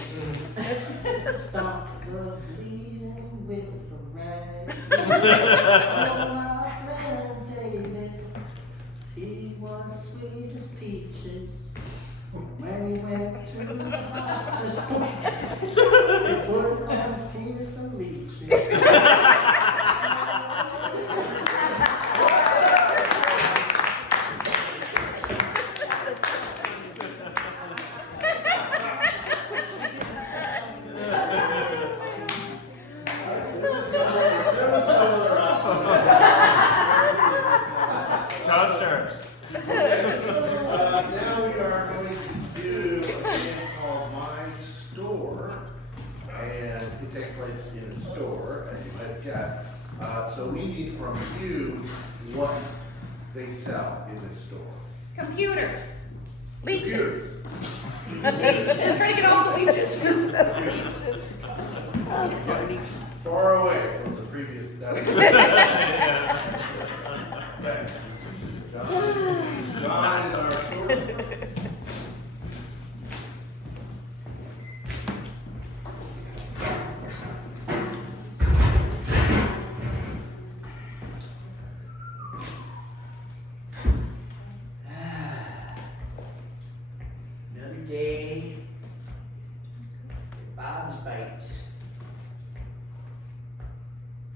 Stopped the bleeding with a rag. Oh, my friend David, he was sweet as peaches. When he went to the hospital, they put on his penis some leeches. Toasters. Now we are going to do a thing called My Store, and it takes place in a store, as you might have guessed. So we need from you what they sell in this store. Computers. Leeches. Computers. Just trying to get all the leeches. Far away from the previous. Okay. John is our store. Another day. Bob's Bites.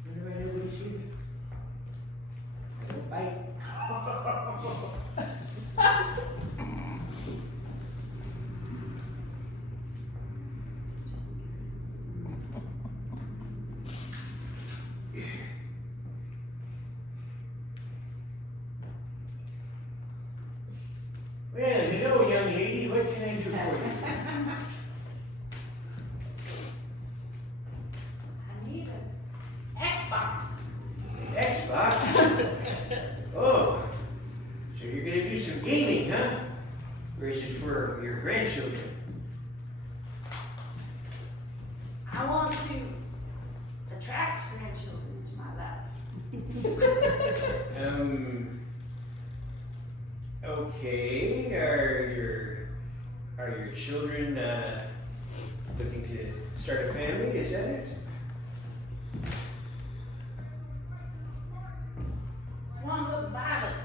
Wonder why nobody's here. I don't bite. Well, hello, young lady. What can I do for you? I need an Xbox. Xbox? Oh, so you're gonna do some gaming, huh? Or is it for your grandchildren? I want to attract grandchildren to my life. Okay. Are your children looking to start a family? Is that it? This one looks violent.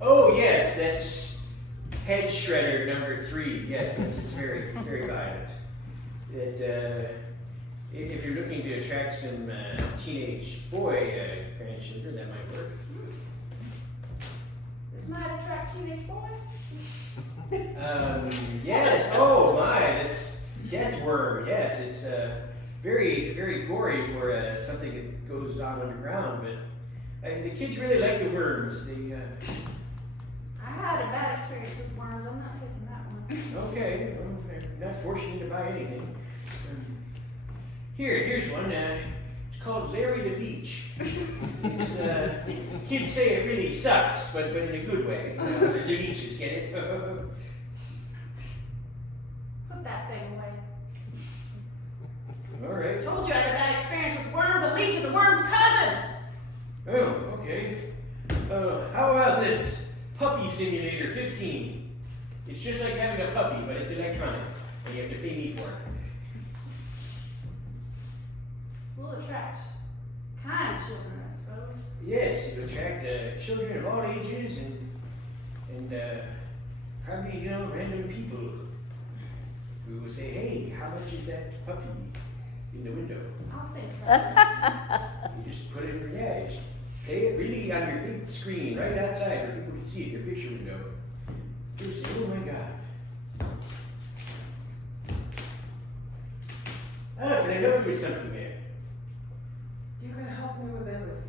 Oh yes, that's head shredder number 3. Yes, it's very very violent. If you're looking to attract some teenage boy grandchildren, that might work. This might attract teenage boys. Yes. Oh my, that's death worm. Yes, it's very very gory for something that goes on underground. But the kids really like the worms. They. I had a bad experience with worms. I'm not taking that one. Okay. Not forcing you to buy anything. Here's one. It's It's called Larry the Beach. It's, kids say it really sucks, but in a good way. The beaches, get it? Put that thing away. All right. Told you I had a bad experience with worms. A leech is a worm's cousin. Oh, okay. How about this Puppy Simulator 15? It's just like having a puppy, but it's electronic, and you have to pay me for it. This will attract kind children, I suppose. Yes, it'll attract children of all ages and probably, random people who will say, hey, how much is that puppy in the window? I'll think about it. You just put it, just play it really on your big screen right outside where people can see it, your picture window. You'll say, oh my God. Can I help you with something, man? You can help me with everything.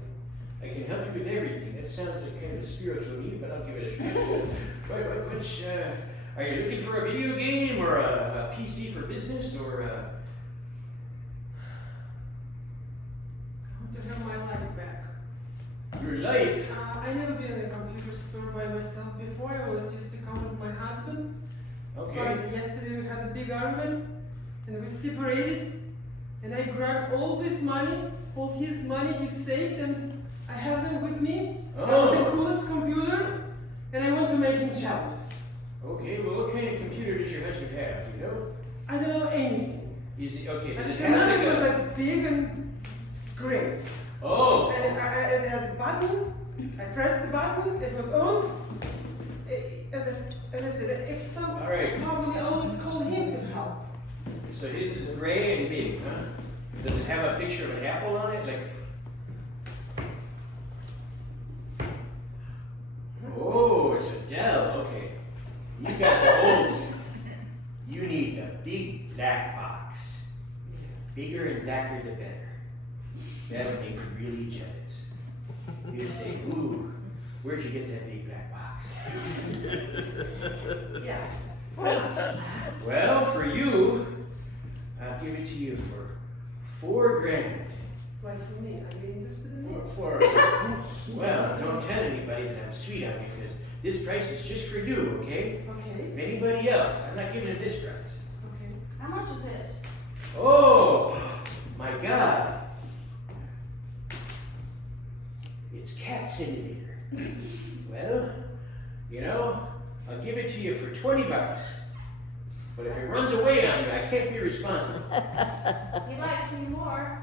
I can help you with everything. That sounds like kind of a spiritual need, but I'll give it a shot. Which, are you looking for a video game or a PC for business or I want to have my life back. your life? I never been in a computer store by myself before. I always used to come with my husband. Okay. But yesterday we had a big argument and we separated. And I grabbed all this money, all his money he saved, and I have them with me. I have the coolest computer, and I want to make him jealous. Okay, well, what kind of computer does your husband have? Do you know? I don't know anything. Is it okay? I Does just it have remember it was like a? like big and gray. Oh. And it has a button. I pressed the button. It was on. And that's it. If some All right. problem, I always call him to help. So his is gray and big, huh? Does it have a picture of an apple on it? Like. Oh, it's a Dell. Okay. You got the old. You need the big black box. Bigger and blacker the better. That'll make you really jealous. You say, ooh, where'd you get that big black box? Yeah. Well, for you, I'll give it to you for $4,000. Why for me? Are you interested in it? Well, don't tell anybody that I'm sweet on you, because this price is just for you, okay? Okay. If anybody else, I'm not giving it this price. Okay. How much is this? Oh, my God. It's Cat Simulator. Well, I'll give it to you for $20. But if it runs away on you, I can't be responsible. He likes me more.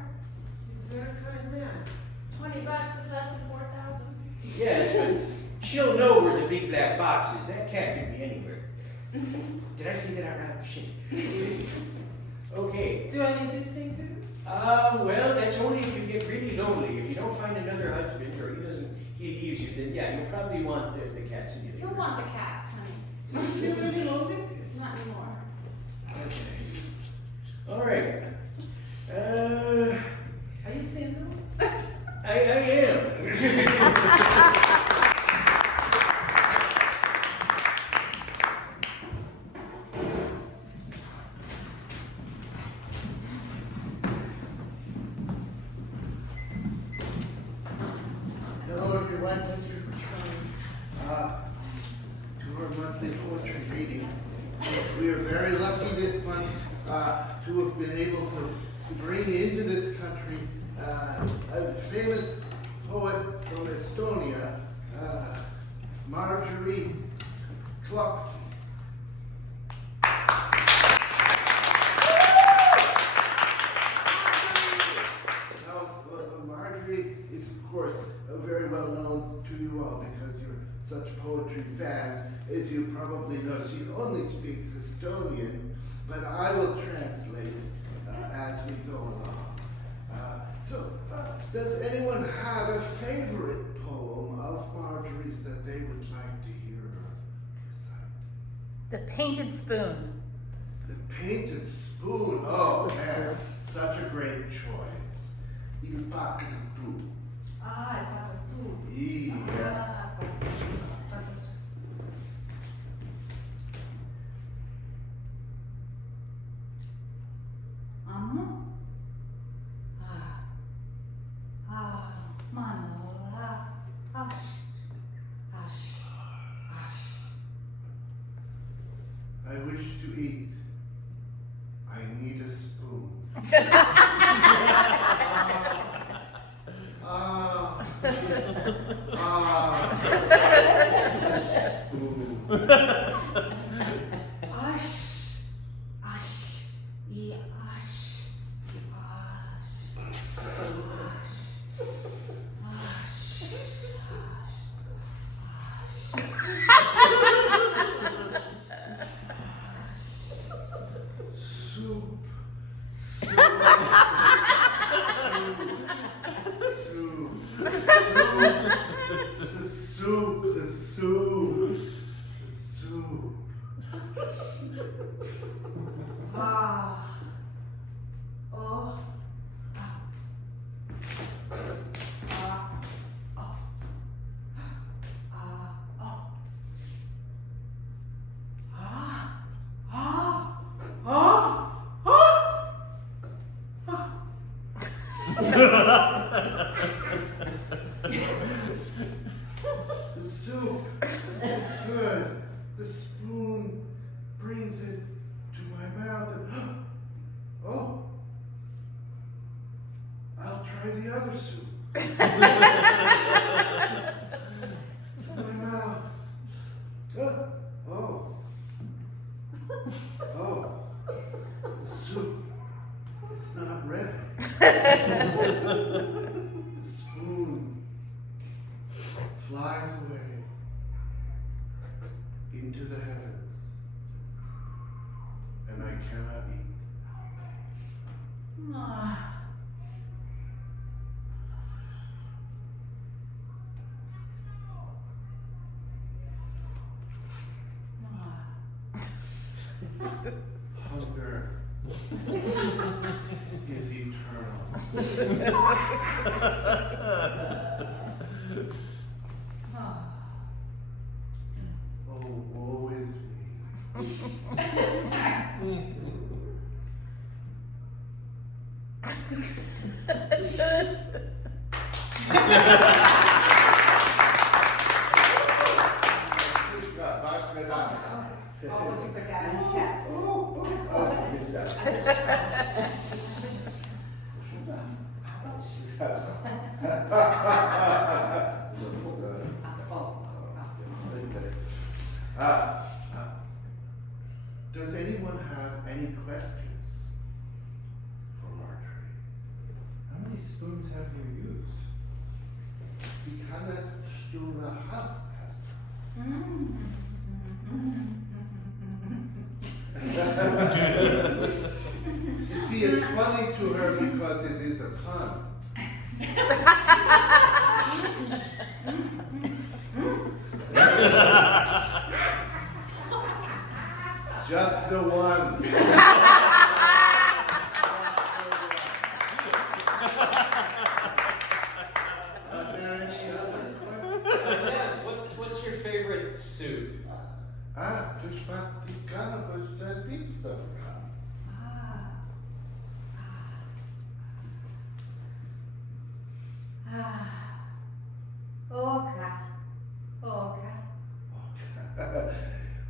He's a very kind man. $20 is less than 4,000. Yes, but she'll know where the big black box is. That cat could be anywhere. Did I say that out loud? Shit. Okay. Do I need this thing too? Well, that's only if you get really lonely. If you don't find another husband or he leaves you, then yeah, you'll probably want the cat simulator. You'll want the cats, honey. Do you feel really lonely? Not anymore. Okay. All right. Are you single? I am. Hello everyone, thank you for coming to our monthly poetry reading. We are very lucky this month to have been able to bring into this country a famous poet from Estonia, Marjorie Klopp. Marjorie is, of course, very well known to you all because you're such poetry fans. As you probably know, she only speaks Estonian, but I will translate as we go along. Does anyone have a favorite poem of Marjorie's that they would like to hear recite? The Painted Spoon. The Painted Spoon. Oh, man, such a great choice. Il pacco tu. Ah, il fatto tu. Yeah. Ammo? Ah, Ash, ash, yeah, ash, Soup. The soup. ah, oh, The soup is good. The spoon brings it to my mouth and oh, I'll try the other soup. To my mouth. Oh. The soup is not ready. The spoon flies away into the heavens, and I cannot eat. Hunger is eternal. Oh, woe is me. Oh, once you put that in chat. Does anyone have any questions for Marjorie? How many spoons have you used? Because Stuna hat. You see, it's funny to her because it is a pun. Just the one. Are there any other questions? Yes, what's your favorite soup? Just about these kind of that deep stuff.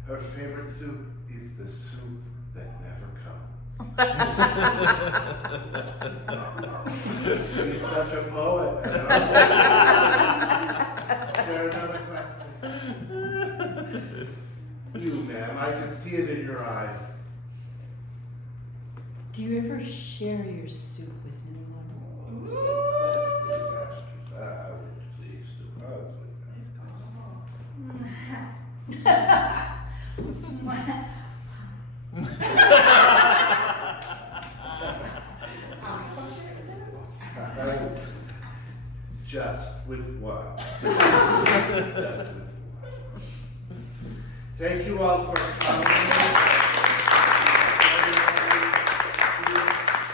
Her favorite soup is the soup that never comes. She's such a poet. Is there another question? You, ma'am, I can see it in your eyes. Do you ever share your soup with anyone? I would please do cards with them. Just with one. Just with one. Thank you all for coming.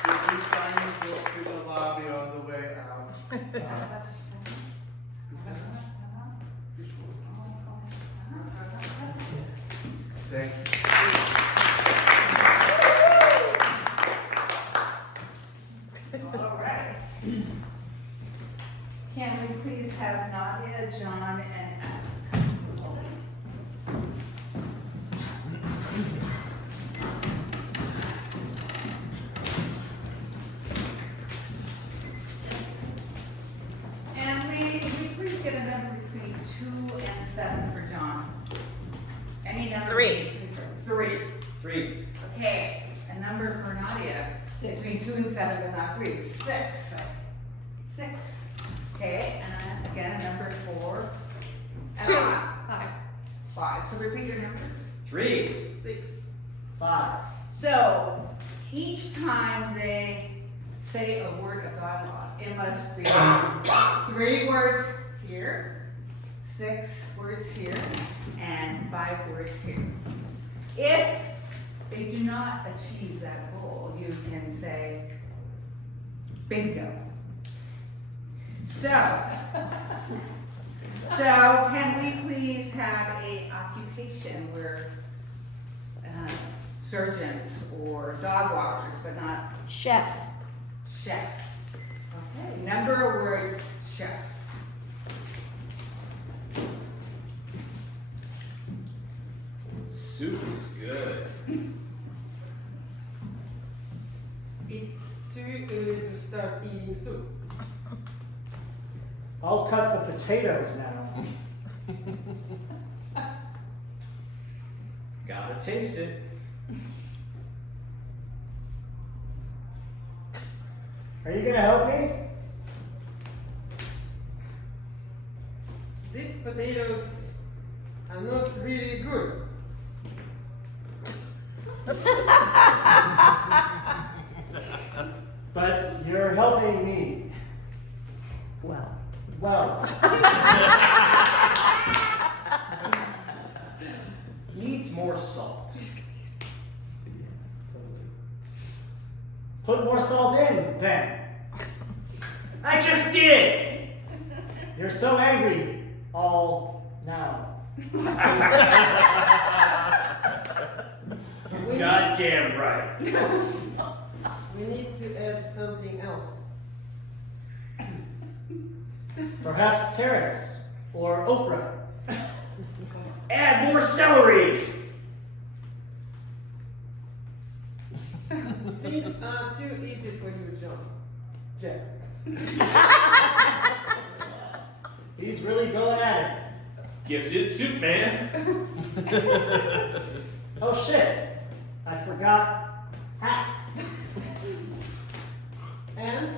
Did you sign the book in the lobby on the way out? Thank you. All right. Can we please have Nadia, John, and Adam? And we 3. 3. 3. Okay, a number for Nadia. Between 2 and 7, but not 3. 6. 6. Okay, and again a number for 2. Emma. 5. 5. So repeat your numbers. 3. 6. 5. So each time they say a word of dialogue, it must be 3 words here, 6 words here, and 5 words here. If they do not achieve that goal, you can say bingo. So can we please have a occupation where surgeons or dog walkers, but not Chef. chefs? Okay, number of words, chefs. Soup is good. It's too early to start eating soup. I'll cut the potatoes now. Gotta taste it. Are you gonna help me? These potatoes are not really good. But you're helping me. Well. Well, Needs more salt. put more salt in then. I just did! You're so angry all now. Goddamn right. We need to add something else. Perhaps carrots or okra. Add more celery. Things are too easy for you, John. Jack. He's really going at it. Gifted soup man. Oh shit, I forgot hat. And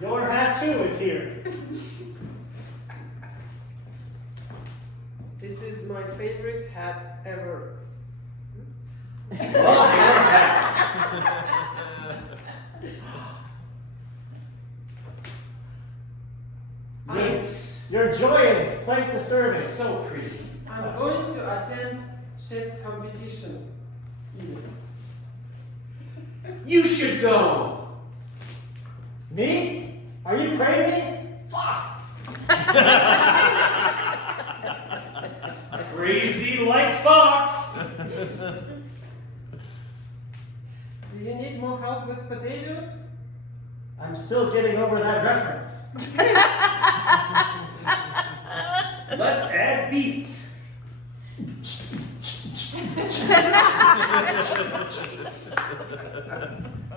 Your hat too is here. this is my favorite hat ever. It's Your joy is quite disturbing. so pretty. I'm going to attend chef's competition. You should go. Me? Are you crazy? Fuck. Crazy like fox. Do you need more help with potato? I'm still getting over that reference. Let's add beets.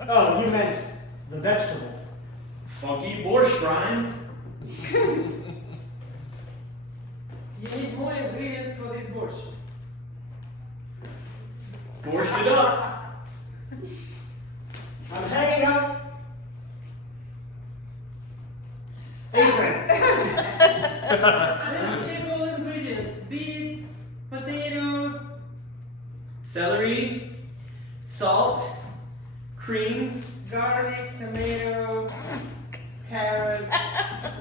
Oh, you meant the vegetable. Funky borscht rind. You need more ingredients for this borscht. Borscht it up. I'm hanging up. Apron. Let's check all ingredients. Beets, potato, Celery, salt, cream, garlic, tomato, carrot,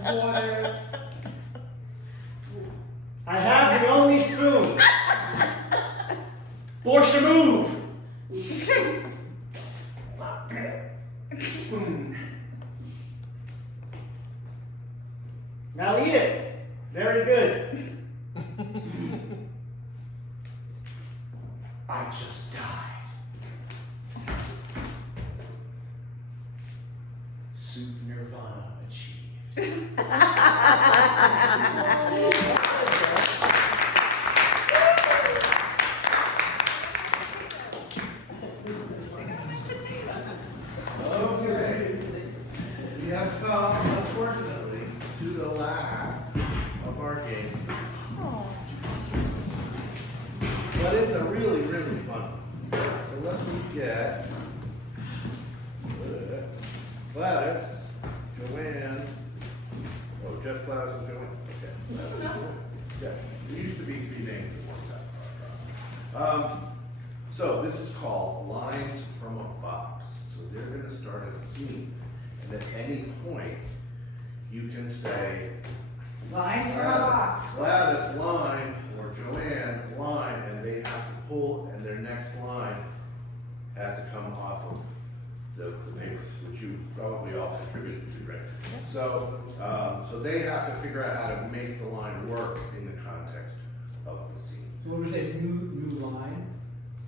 water. I have the only spoon. borscht a move. Spoon. Now eat it. Very good. I just died. Soup nirvana achieved. Okay. We have come, unfortunately, to the last of our Gladys, Joanne, oh, just Gladys and Joanne, okay. That's enough. Yeah, there used to be 3 names at one time. So this is called lines from a box. So they're gonna start a scene, and at any point, you can say, Lines from a box. Gladys line, or Joanne line, and they have to pull, and their next line has to come off of the paper, which you probably all contributed to, right? So, so they have to figure out how to make the line work in the context of the scene. So when we say new line,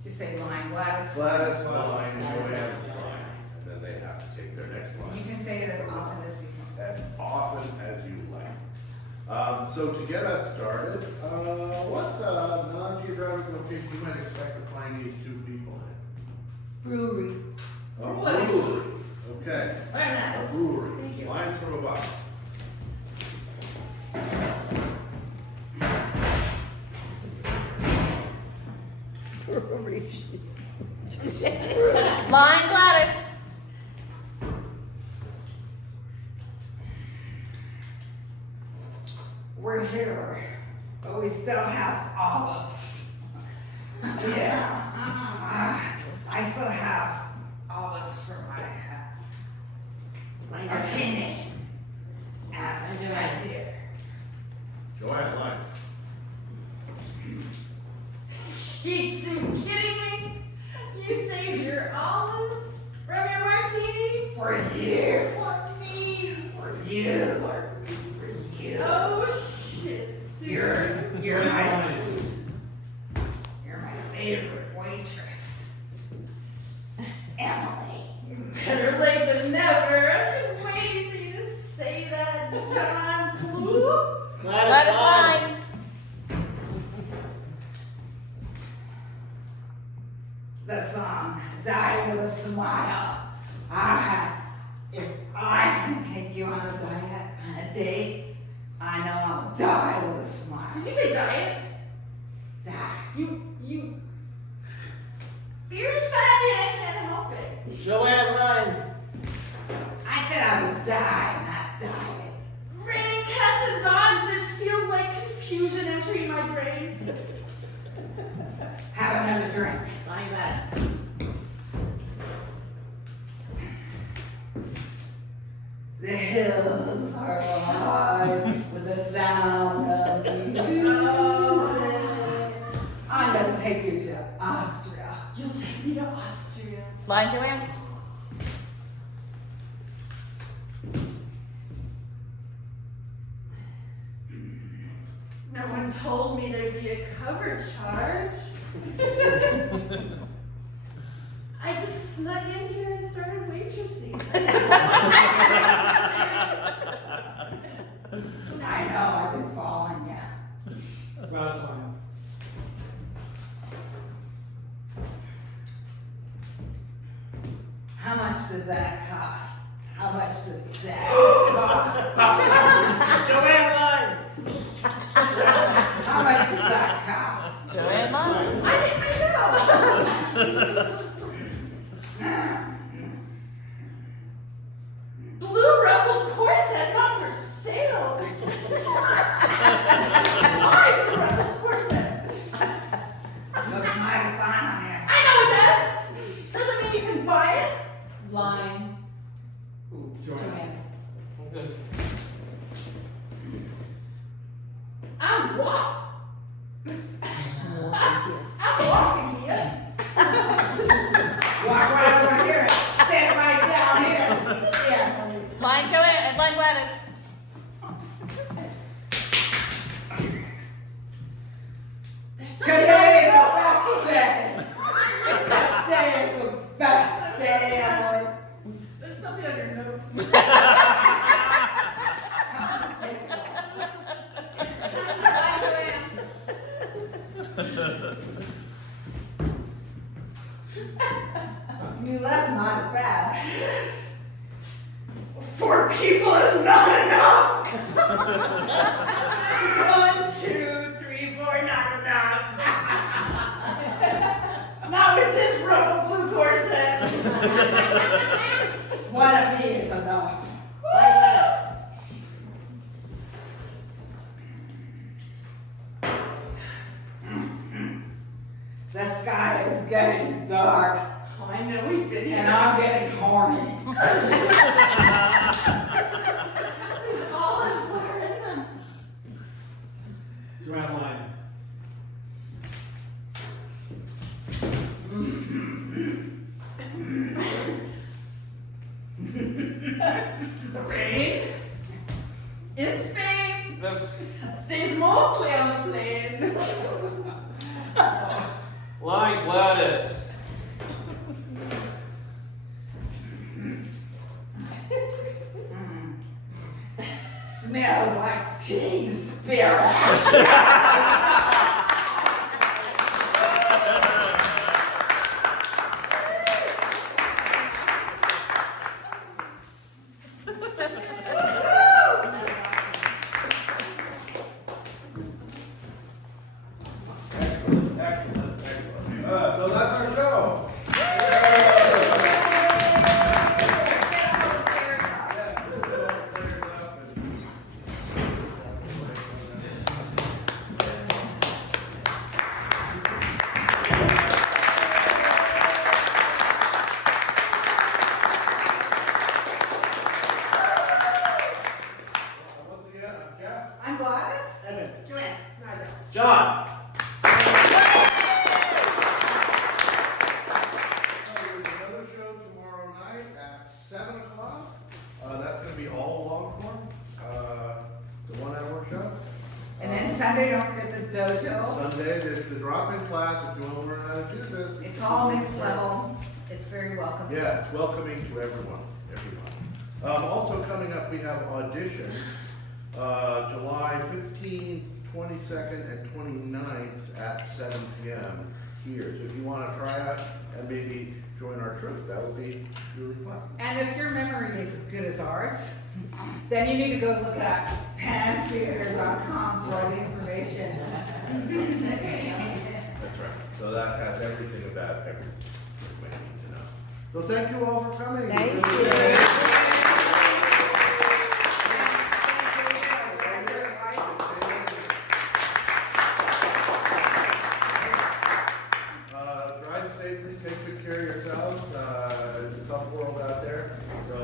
Just say line, Gladys. Gladys line, Joanne line, and then they have to take their next You line can say it as often as you want. as often as you like. So to get us started, what non-geographic location you might expect to find these 2 people in? Brewery. A brewery. Okay. Very nice. A brewery. Thank you. Lines from a box. Brewery. Line Gladys. We're here, but we still have olives. Yeah. I still have olives for my martini and my beer. Joanne line. Sheets, you kidding me? You saved your olives from your martini? For you. For me. For you. For you. Oh shit, Sue. You're my favorite waitress. Emily. Better late than never. I've been waiting for you to say that, John. Blue. Gladys line. The song, Die with a Smile. If I can take you on a diet, on a date, I know I'll die with a smile. Did you say diet? Die. You. Beer's fatty and I can't help it. Joanne line. I said I would die, not diet. Raining cats and dogs, it feels like confusion entering my brain. Have another drink. Like that. The hills are alive with the sound of music. I'm gonna take you to Austria. You'll take me to Austria. Line Joanne. No one told me there'd be a cover charge. I just snuck in here and started waitressing. I know, I've been following you. last line. How much does that cost? How much does that cost? Joanne line. How much does that cost? Joanne line. I know. Blue ruffled corset, not for sale. Why blue ruffled corset? Looks mighty fine on you. I know it does. Doesn't mean you can buy it. Line Ooh, Joanne. Joanne. I'm what? I'm walking here. Walk right over here. Stand right down here. Yeah. Line Joanne and line Gladys. There's something Today is the best day. Today is the best day, Emily. There's something on your nose. Line Joanne. You left mighty fast. 4 people is not enough. 1, 2, 3, 4, not enough. Not with this ruffled blue corset. One of these enough. morning. There's olives that are in them. Joanne line. The rain in Spain stays mostly on the plane. Line Gladys. Smells like teen spirit. Excellent, excellent, excellent. So that's our show. Once again, I'm Jeff. I'm Gladys. Evan. Joanne, neither. John. There's another show tomorrow night at 7 o'clock. That's going to be all long form. The 1 hour show. And then Sunday, don't forget the dojo. Sunday, there's the drop-in class if you want to learn how to do this. It's all mixed level. It's very welcome. Yes, welcoming to everyone, also coming up, we have auditions, July 15th, 22nd, and 29th at 7 p.m. here. So if you want to try out and maybe join our troupe, that would be really fun. And if your memory is as good as ours, then you need to go look at pantheater.com for all the information. That's right. So that has everything about everything we need to know. So thank you all for coming. Thank Really you. Drive safely, take good care of yourselves. It's a tough world out there, so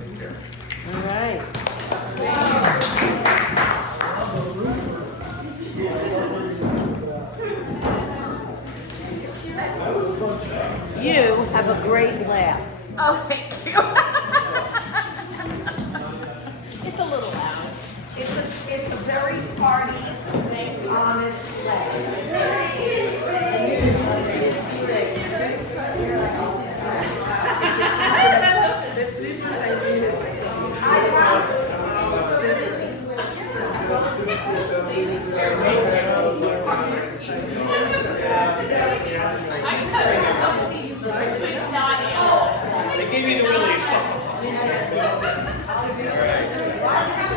take care. All right. You have a great laugh. Oh, thank you. It's a little loud. It's a very party, honest laugh. They gave me the willies. All right.